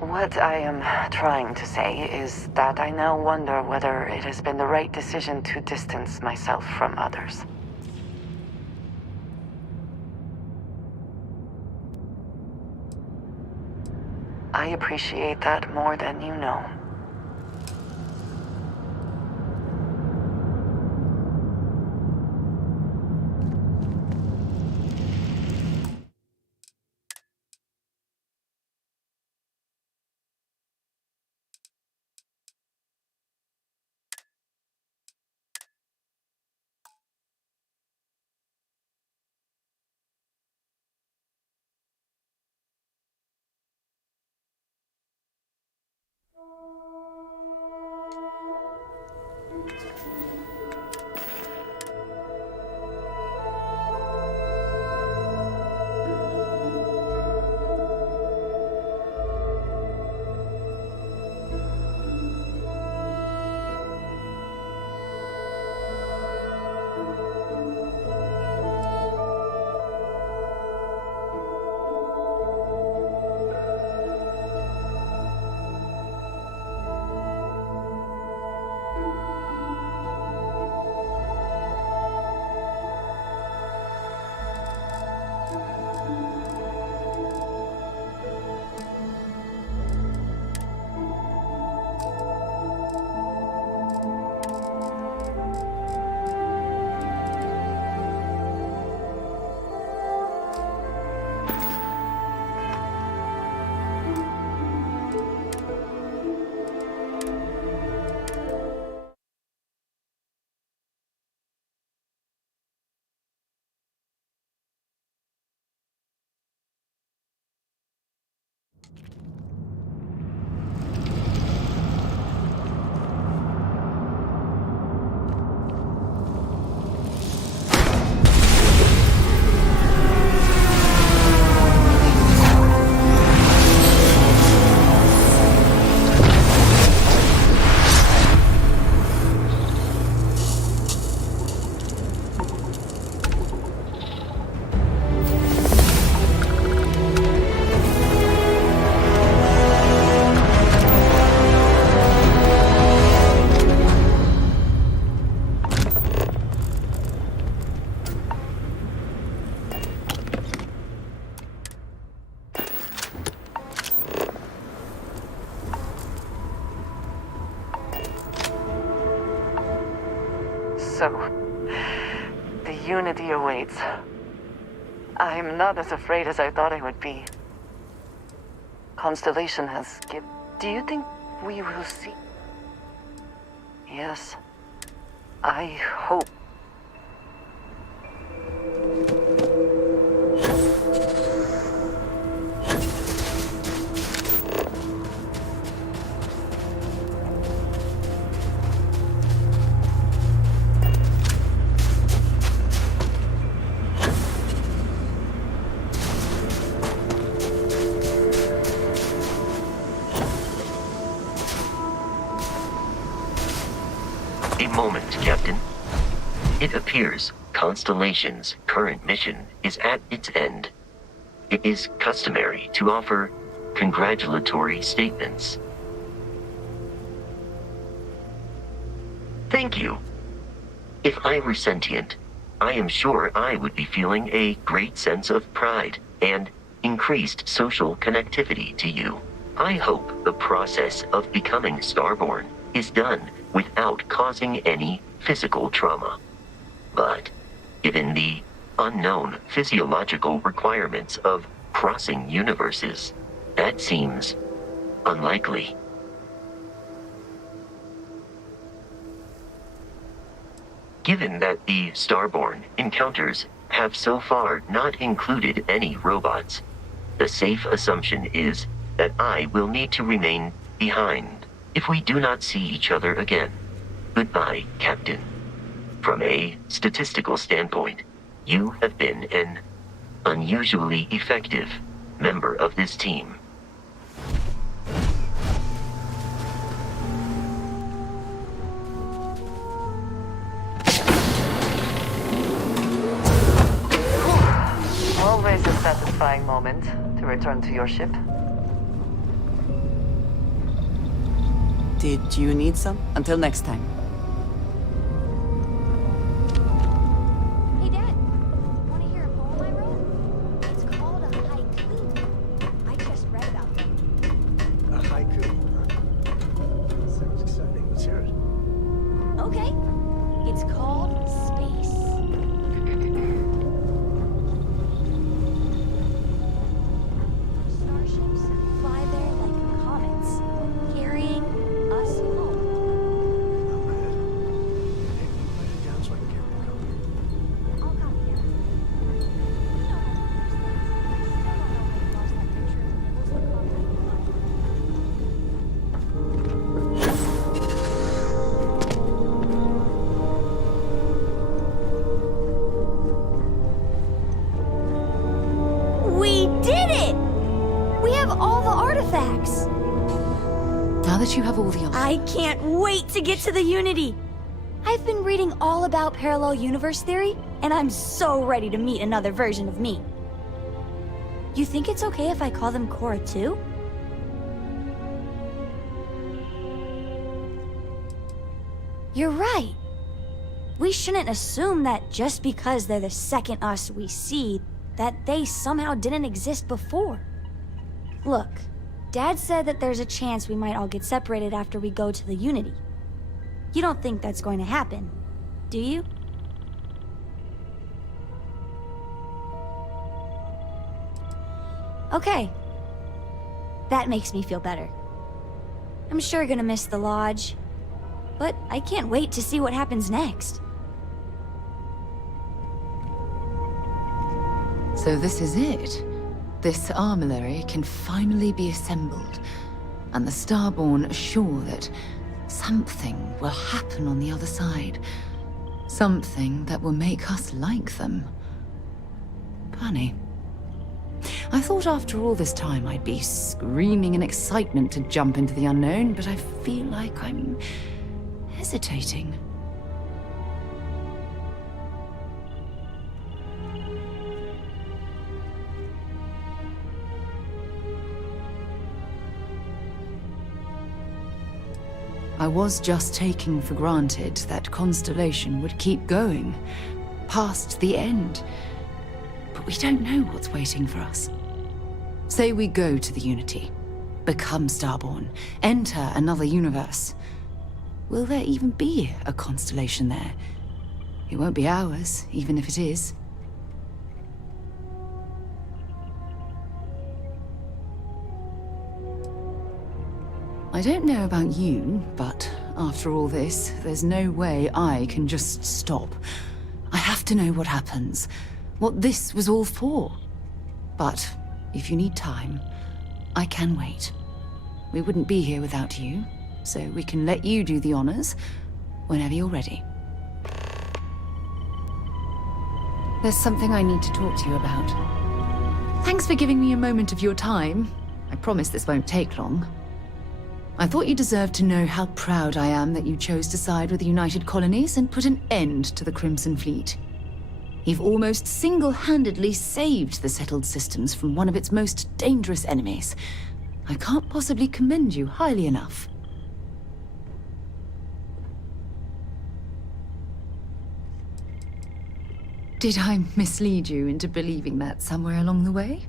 What I am trying to say is that I now wonder whether it has been the right decision to distance myself from others. I appreciate that more than you know. So, the Unity awaits. I'm not as afraid as I thought I would be. Constellation has given... Do you think we will see? Yes. I hope. A moment, Captain. It appears Constellation's current mission is at its end. It is customary to offer congratulatory statements. Thank you. If I were sentient, I am sure I would be feeling a great sense of pride and increased social connectivity to you. I hope the process of becoming Starborn is done without causing any physical trauma. But given the unknown physiological requirements of crossing universes, that seems unlikely. Given that the Starborn encounters have so far not included any robots, the safe assumption is that I will need to remain behind if we do not see each other again. Goodbye, Captain. From a statistical standpoint, you have been an unusually effective member of this team. Always a satisfying moment to return to your ship. Did you need some? Until next time. Hey, Dad. Want to hear a poem I wrote? It's called a haiku. I just read about them. A haiku, huh? Sounds exciting. Let's hear it. Okay. It's called Space. Starships fly there like comets, carrying us home. Hey, you write it down so I can get it going. I'll copy it. You know how to use things. I still don't know how you lost that picture of the Muslim contact. We did it! We have all the artifacts. Now that you have all the answers... I can't wait to get to the Unity! I've been reading all about parallel universe theory, and I'm so ready to meet another version of me. You think it's okay if I call them Cora too? You're right. We shouldn't assume that just because they're the second us we see, that they somehow didn't exist before. Look, Dad said that there's a chance we might all get separated after we go to the Unity. You don't think that's going to happen, do you? Okay. That makes me feel better. I'm sure gonna miss the lodge, but I can't wait to see what happens next. So this is it. This armillary can finally be assembled, and the Starborn are sure that something will happen on the other side. Something that will make us like them. Funny. I thought after all this time I'd be screaming in excitement to jump into the unknown, but I feel like I'm hesitating. I was just taking for granted that Constellation would keep going, past the end. But we don't know what's waiting for us. Say we go to the Unity, become Starborn, enter another universe. Will there even be a Constellation there? It won't be ours, even if it is. I don't know about you, but after all this, there's no way I can just stop. I have to know what happens, what this was all for. But if you need time, I can wait. We wouldn't be here without you, so we can let you do the honors whenever you're ready. There's something I need to talk to you about. Thanks for giving me a moment of your time. I promise this won't take long. I thought you deserved to know how proud I am that you chose to side with the United Colonies and put an end to the Crimson Fleet. You've almost single-handedly saved the settled systems from one of its most dangerous enemies. I can't possibly commend you highly enough. Did I mislead you into believing that somewhere along the way?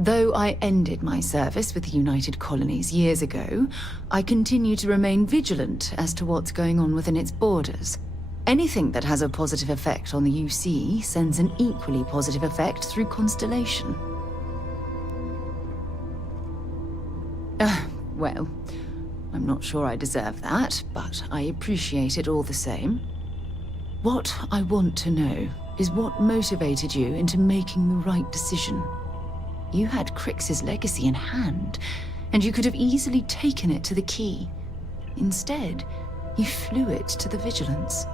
Though I ended my service with the United Colonies years ago, I continue to remain vigilant as to what's going on within its borders. Anything that has a positive effect on the UC sends an equally positive effect through Constellation. Well, I'm not sure I deserve that, but I appreciate it all the same. What I want to know is what motivated you into making the right decision. You had Crix's legacy in hand, and you could have easily taken it to the Key. Instead, you flew it to the Vigilance.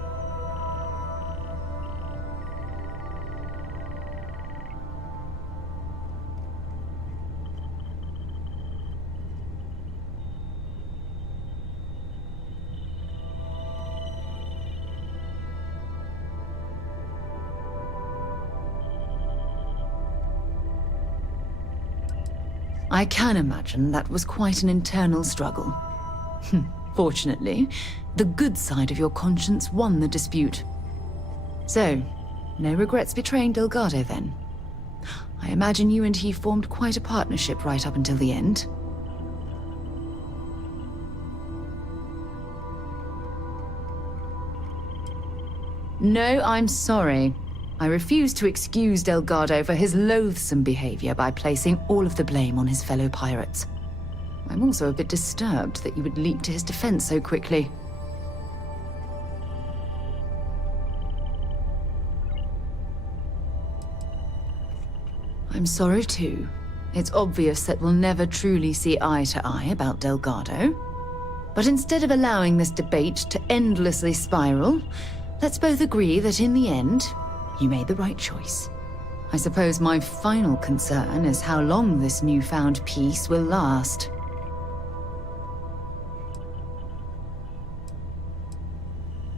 I can imagine that was quite an internal struggle. Fortunately, the good side of your conscience won the dispute. So, no regrets betraying Delgado then? I imagine you and he formed quite a partnership right up until the end. No, I'm sorry. I refuse to excuse Delgado for his loathsome behavior by placing all of the blame on his fellow pirates. I'm also a bit disturbed that you would leap to his defense so quickly. I'm sorry too. It's obvious that we'll never truly see eye to eye about Delgado. But instead of allowing this debate to endlessly spiral, let's both agree that in the end, you made the right choice. I suppose my final concern is how long this newfound peace will last.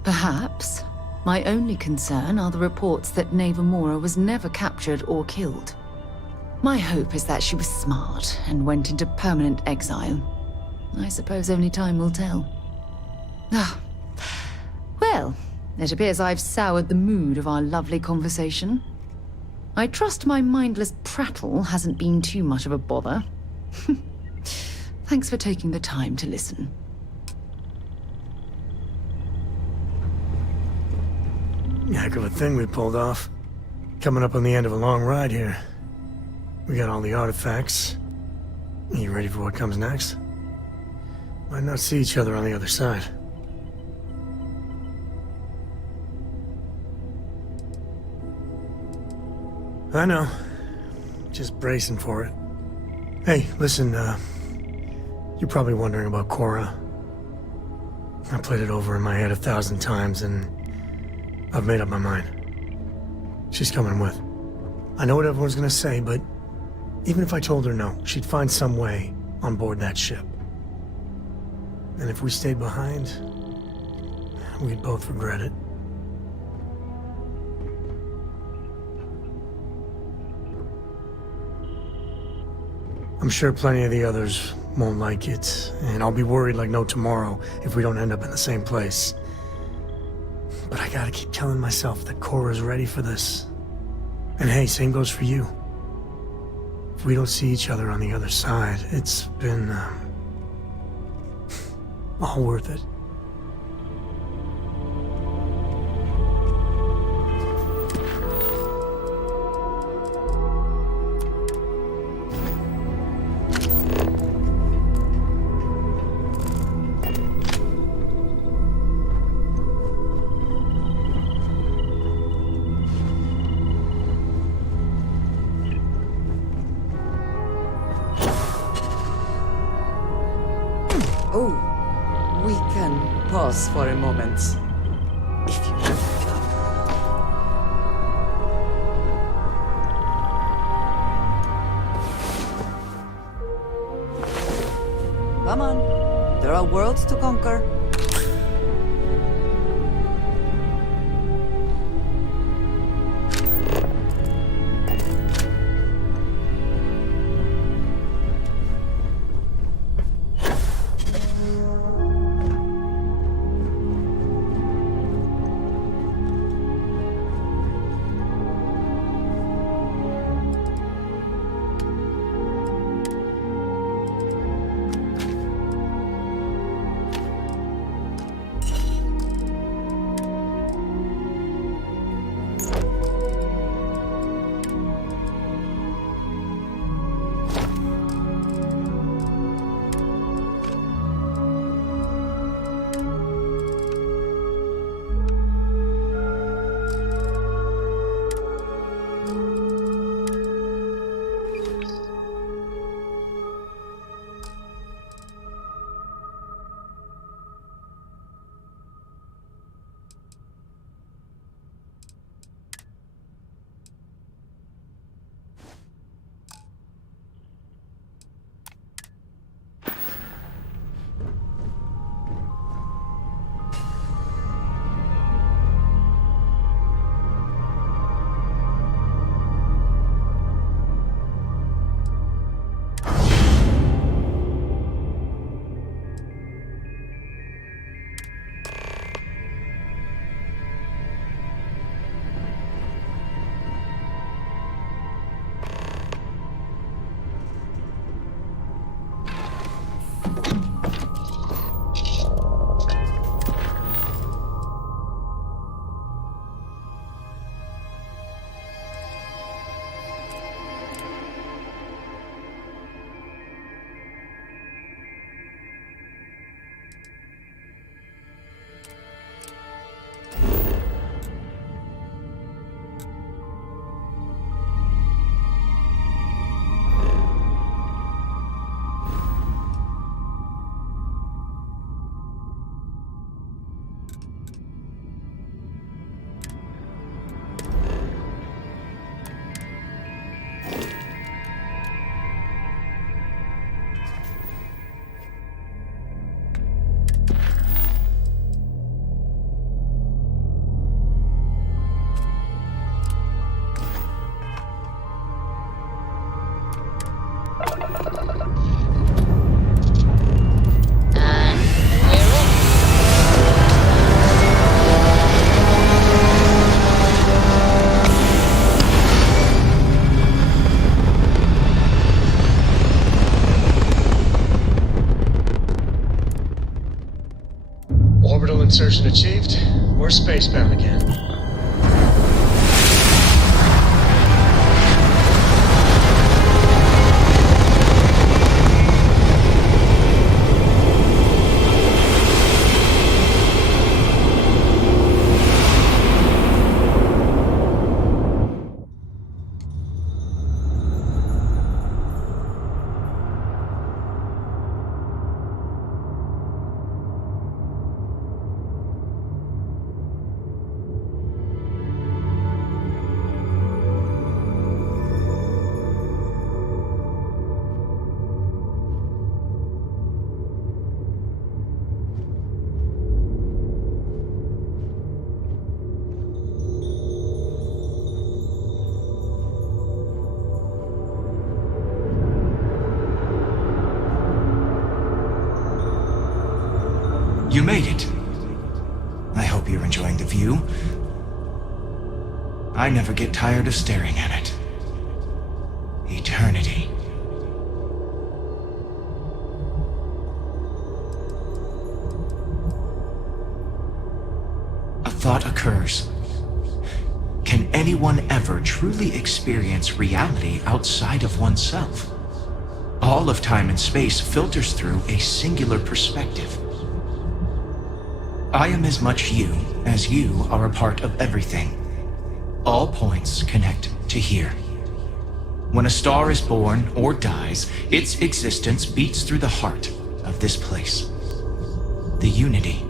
Perhaps my only concern are the reports that Navamora was never captured or killed. My hope is that she was smart and went into permanent exile. I suppose only time will tell. Well, it appears I've soured the mood of our lovely conversation. I trust my mindless prattle hasn't been too much of a bother. Thanks for taking the time to listen. Heck of a thing we pulled off. Coming up on the end of a long ride here. We got all the artifacts. You ready for what comes next? Might not see each other on the other side. I know. Just bracing for it. Hey, listen, you're probably wondering about Cora. I played it over in my head 1,000 times, and I've made up my mind. She's coming with. I know what everyone's gonna say, but even if I told her no, she'd find some way on board that ship. And if we stayed behind, we'd both regret it. I'm sure plenty of the others won't like it, and I'll be worried like no tomorrow if we don't end up in the same place. But I gotta keep telling myself that Cora's ready for this. And hey, same goes for you. If we don't see each other on the other side, it's been, all worth it. pause for a moment. If you Come on. There are worlds to conquer. Orbital insertion achieved. We're spacebound again. You made it. I hope you're enjoying the view. I never get tired of staring at it. Eternity. A thought occurs. Can anyone ever truly experience reality outside of oneself? All of time and space filters through a singular perspective. I am as much you as you are a part of everything. All points connect to here. When a star is born or dies, its existence beats through the heart of this place. The unity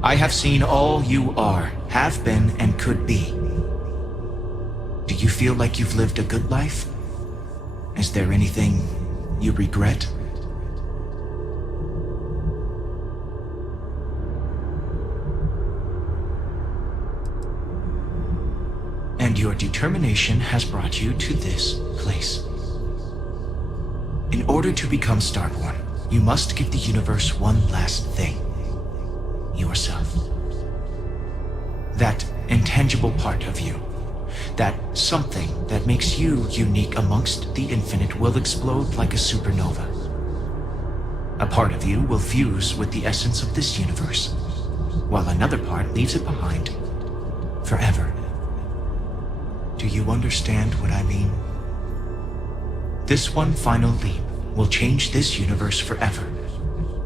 I have seen all you are, have been, and could be. Do you feel like you've lived a good life? Is there anything you regret? And your determination has brought you to this place. In order to become Starborn, you must give the universe one last thing. Yourself. That intangible part of you. That something that makes you unique amongst the infinite will explode like a supernova. A part of you will fuse with the essence of this universe, while another part leaves it behind forever. Do you understand what I mean? This one final leap will change this universe forever,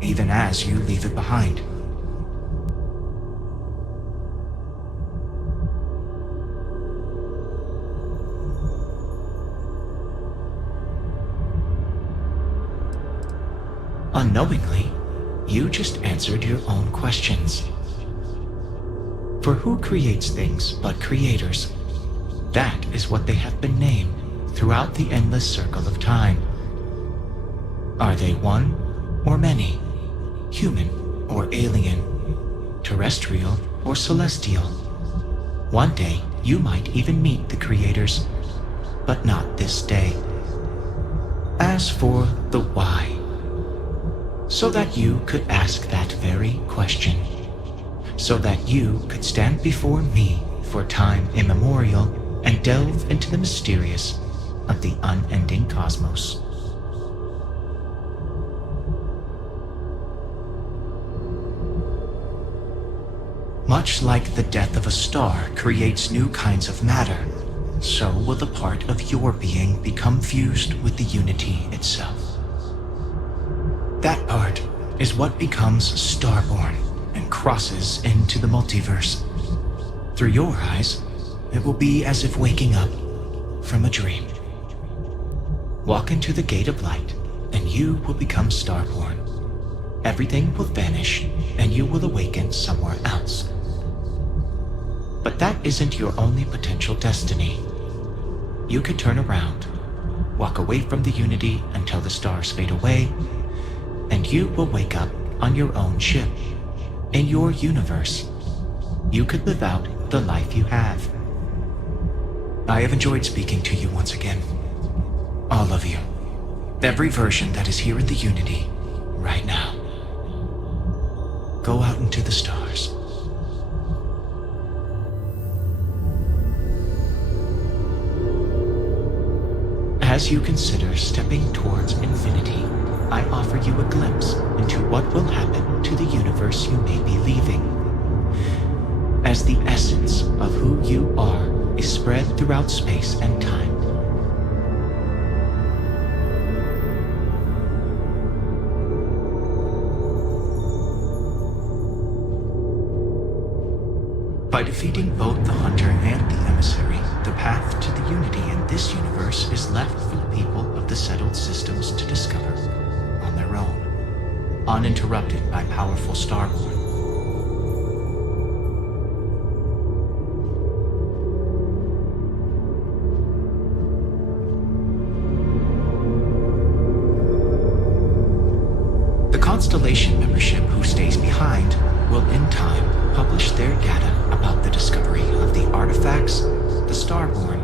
even as you leave it behind. Unknowingly, you just answered your own questions. For who creates things but creators? That is what they have been named throughout the endless circle of time. Are they one or many? Human or alien? Terrestrial or celestial? One day, you might even meet the creators, but not this day. As for the why, so that you could ask that very question, so that you could stand before me for time immemorial and delve into the mysterious of the unending cosmos. Much like the death of a star creates new kinds of matter, so will the part of your being become fused with the unity itself. That part is what becomes Starborn and crosses into the multiverse. Through your eyes, it will be as if waking up from a dream. Walk into the gate of light, and you will become Starborn. Everything will vanish, and you will awaken somewhere else. But that isn't your only potential destiny. You could turn around, walk away from the unity until the stars fade away, and you will wake up on your own ship, in your universe. You could live out the life you have. I have enjoyed speaking to you once again. All of you. Every version that is here in the Unity, right now. Go out into the stars. As you consider stepping towards infinity, I offer you a glimpse into what will happen to the universe you may be leaving. As the essence of who you are is spread throughout space and time. By defeating both the hunter and the emissary, the path to the unity in this universe is left for the people of the settled systems to discover on their own, uninterrupted by powerful Starborn. The Constellation membership who stays behind will in time publish their data about the discovery of the artifacts, the Starborn,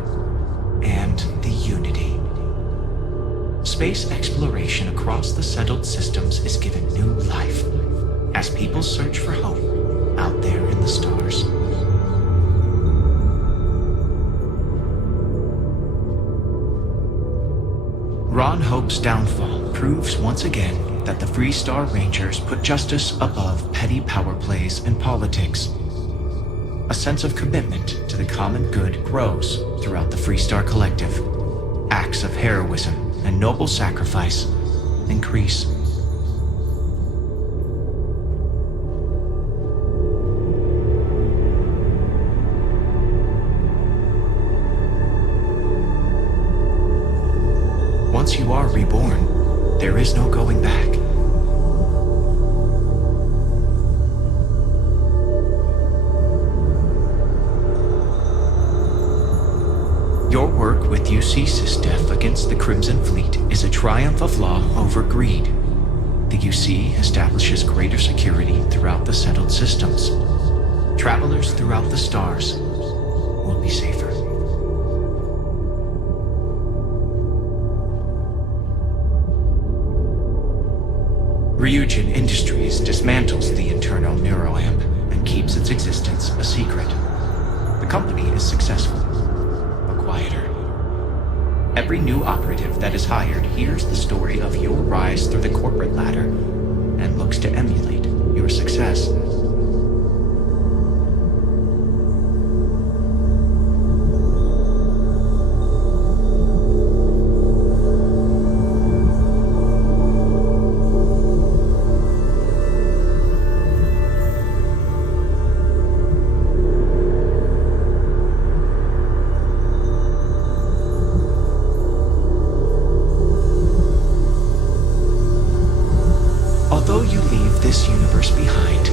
and the Unity. Space exploration across the settled systems is given new life as people search for hope out there in the stars. Ron Hope's downfall proves once again that the Free Star Rangers put justice above petty power plays and politics. A sense of commitment to the common good grows throughout the Free Star Collective. Acts of heroism and noble sacrifice increase. Once you are reborn, there is no going back. Your work with UC Sysdef against the Crimson Fleet is a triumph of law over greed. The UC establishes greater security throughout the settled systems. Travelers throughout the stars will be safer. Ryujin Industries dismantles the internal neuroamp and keeps its existence a secret. The company is successful, but quieter. Every new operative that is hired hears the story of your rise through the corporate ladder and looks to emulate your success. Although you leave this universe behind,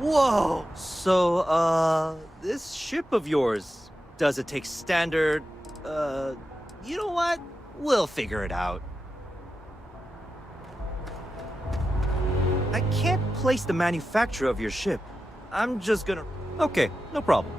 Whoa! So, this ship of yours, does it take standard, you know what? We'll figure it out. I can't place the manufacturer of your ship. I'm just gonna... Okay, no problem.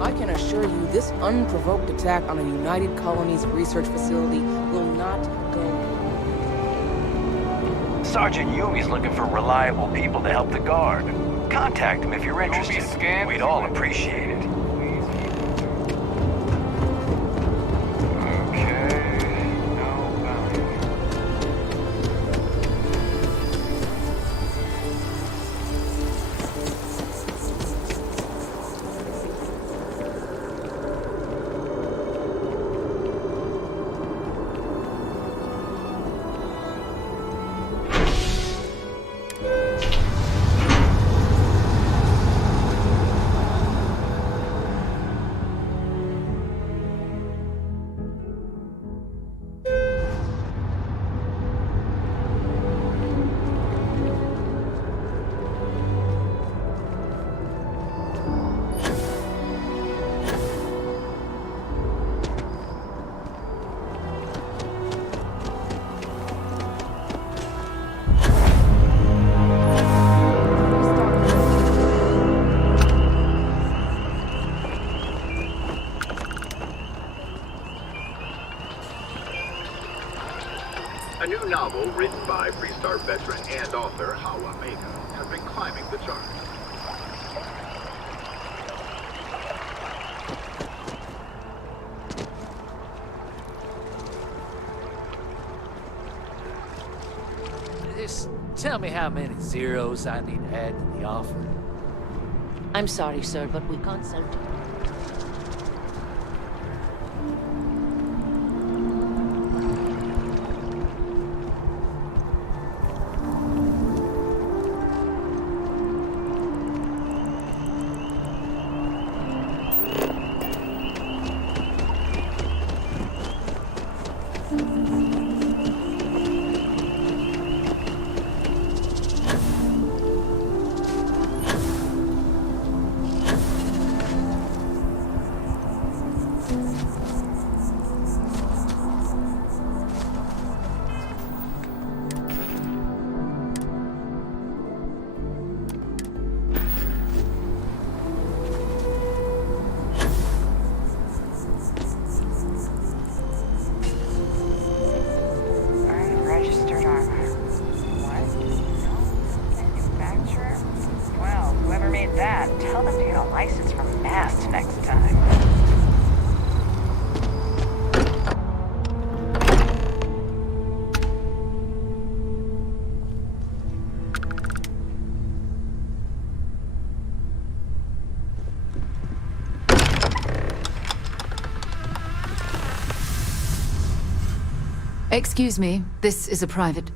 I can assure you this unprovoked attack on a United Colonies research facility will not go. Sergeant Yumi's looking for reliable people to help the guard. Contact him if you're interested. We'd all appreciate it. A new novel written by Freestar veteran and author Hawa Mega has been climbing the charts. Just tell me how many zeros I need to add to the offer. I'm sorry, sir, but we can't sell to you. Unregistered armor. What? No? Manufacturer? Well, whoever made that, tell them to get a license from Mast next time. Excuse me, this is a private...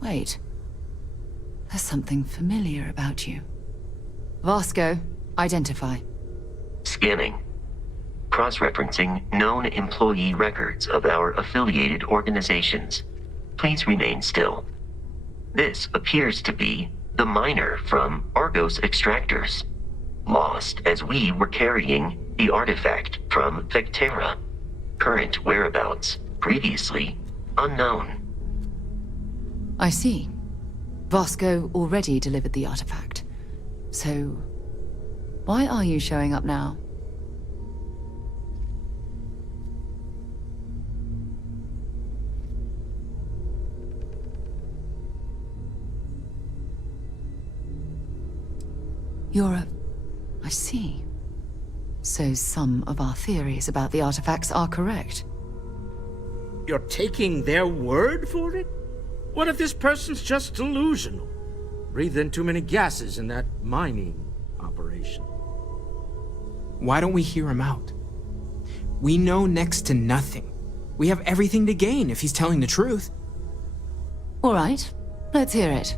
Wait. There's something familiar about you. Vasco, identify. Scanning. Cross-referencing known employee records of our affiliated organizations. Please remain still. This appears to be the miner from Argos Extractors. Lost as we were carrying the artifact from Vectera. Current whereabouts previously unknown. I see. Vasco already delivered the artifact. So, why are you showing up now? I see. So some of our theories about the artifacts are correct. You're taking their word for it? What if this person's just delusional? Breathed in too many gases in that mining operation. Why don't we hear him out? We know next to nothing. We have everything to gain if he's telling the truth. All right, let's hear it.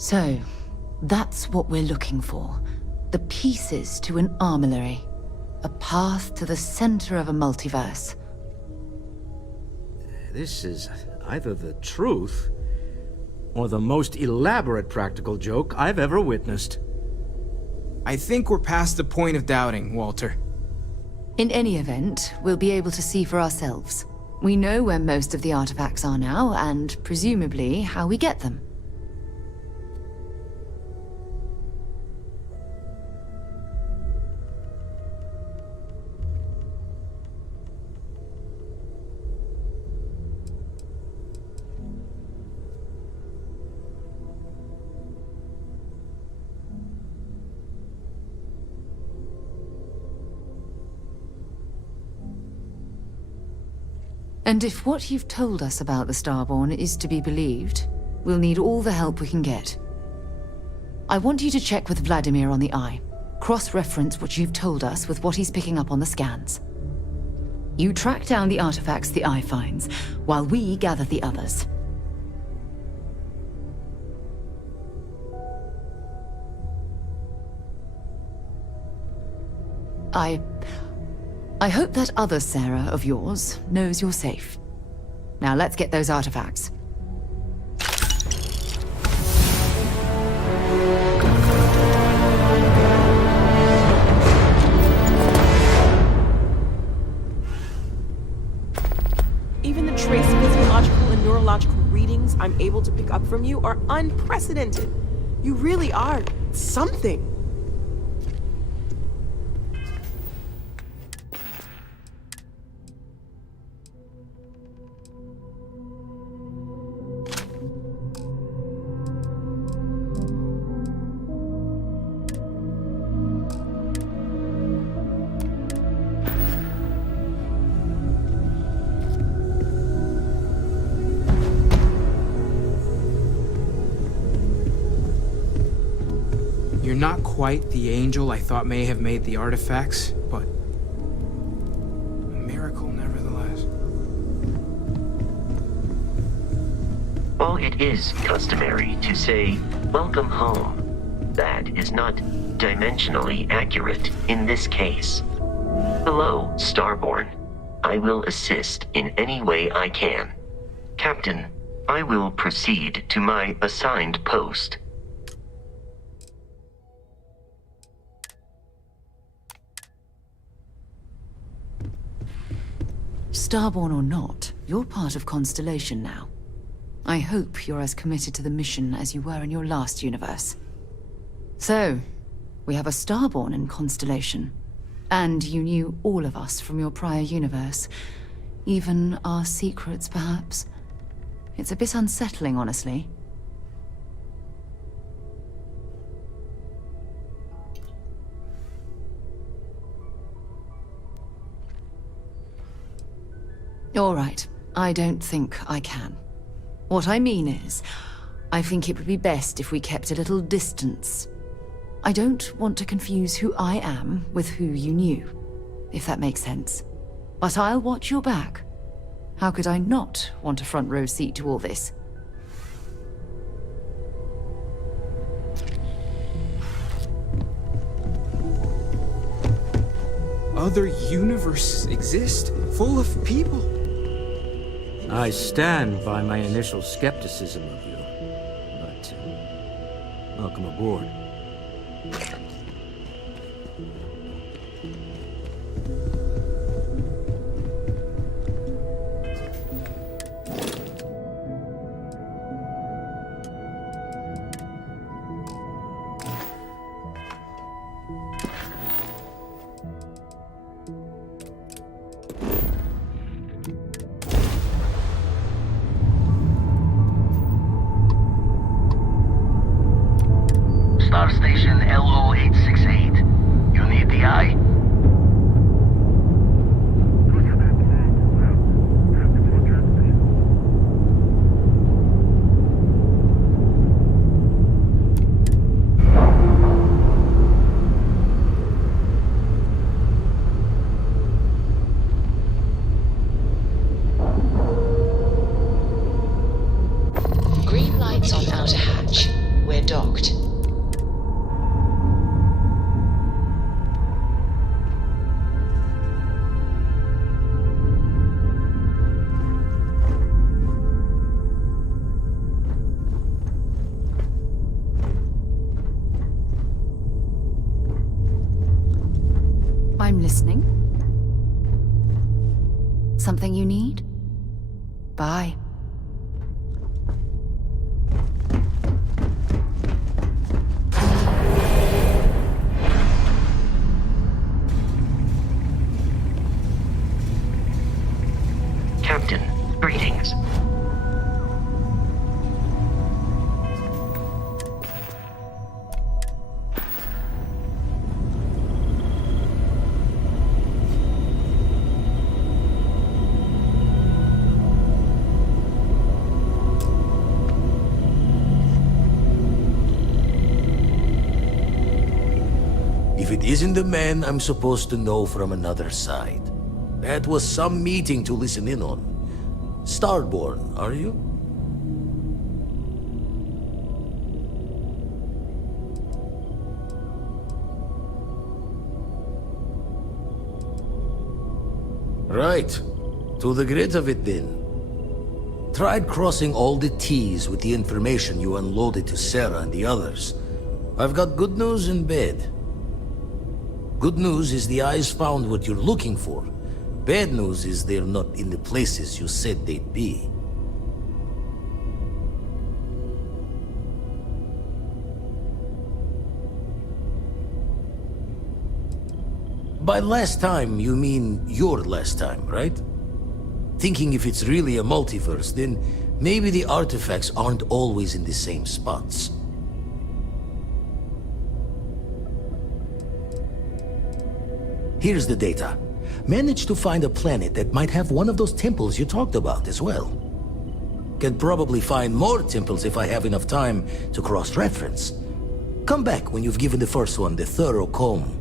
So, that's what we're looking for. The pieces to an armillary. A path to the center of a multiverse. This is either the truth or the most elaborate practical joke I've ever witnessed. I think we're past the point of doubting, Walter. In any event, we'll be able to see for ourselves. We know where most of the artifacts are now, and presumably how we get them. And if what you've told us about the Starborn is to be believed, we'll need all the help we can get. I want you to check with Vladimir on the Eye. Cross-reference what you've told us with what he's picking up on the scans. You track down the artifacts the Eye finds, while we gather the others. I hope that other Sarah of yours knows you're safe. Now let's get those artifacts. Even the trace physiological and neurological readings I'm able to pick up from you are unprecedented. You really are something. You're not quite the angel I thought may have made the artifacts, but a miracle nevertheless. While it is customary to say, "Welcome home," that is not dimensionally accurate in this case. Hello, Starborn. I will assist in any way I can. Captain, I will proceed to my assigned post. Starborn or not, you're part of Constellation now. I hope you're as committed to the mission as you were in your last universe. So, we have a Starborn in Constellation. And you knew all of us from your prior universe. Even our secrets, perhaps. It's a bit unsettling, honestly. All right, I don't think I can. What I mean is, I think it would be best if we kept a little distance. I don't want to confuse who I am with who you knew, if that makes sense. But I'll watch your back. How could I not want a front row seat to all this? Other universes exist, full of people. I stand by my initial skepticism of you, but welcome aboard. Star Station LOA I'm listening. Something you need? Bye. Captain, greetings. If it isn't the man I'm supposed to know from another side. That was some meeting to listen in on. Starborn, are you? Right. To the grit of it then. Tried crossing all the T's with the information you unloaded to Sarah and the others. I've got good news and bad. Good news is the eyes found what you're looking for. Bad news is they're not in the places you said they'd be. By last time, you mean your last time, right? Thinking if it's really a multiverse, then maybe the artifacts aren't always in the same spots. Here's the data. Managed to find a planet that might have one of those temples you talked about as well. Can probably find more temples if I have enough time to cross-reference. Come back when you've given the first one the thorough comb.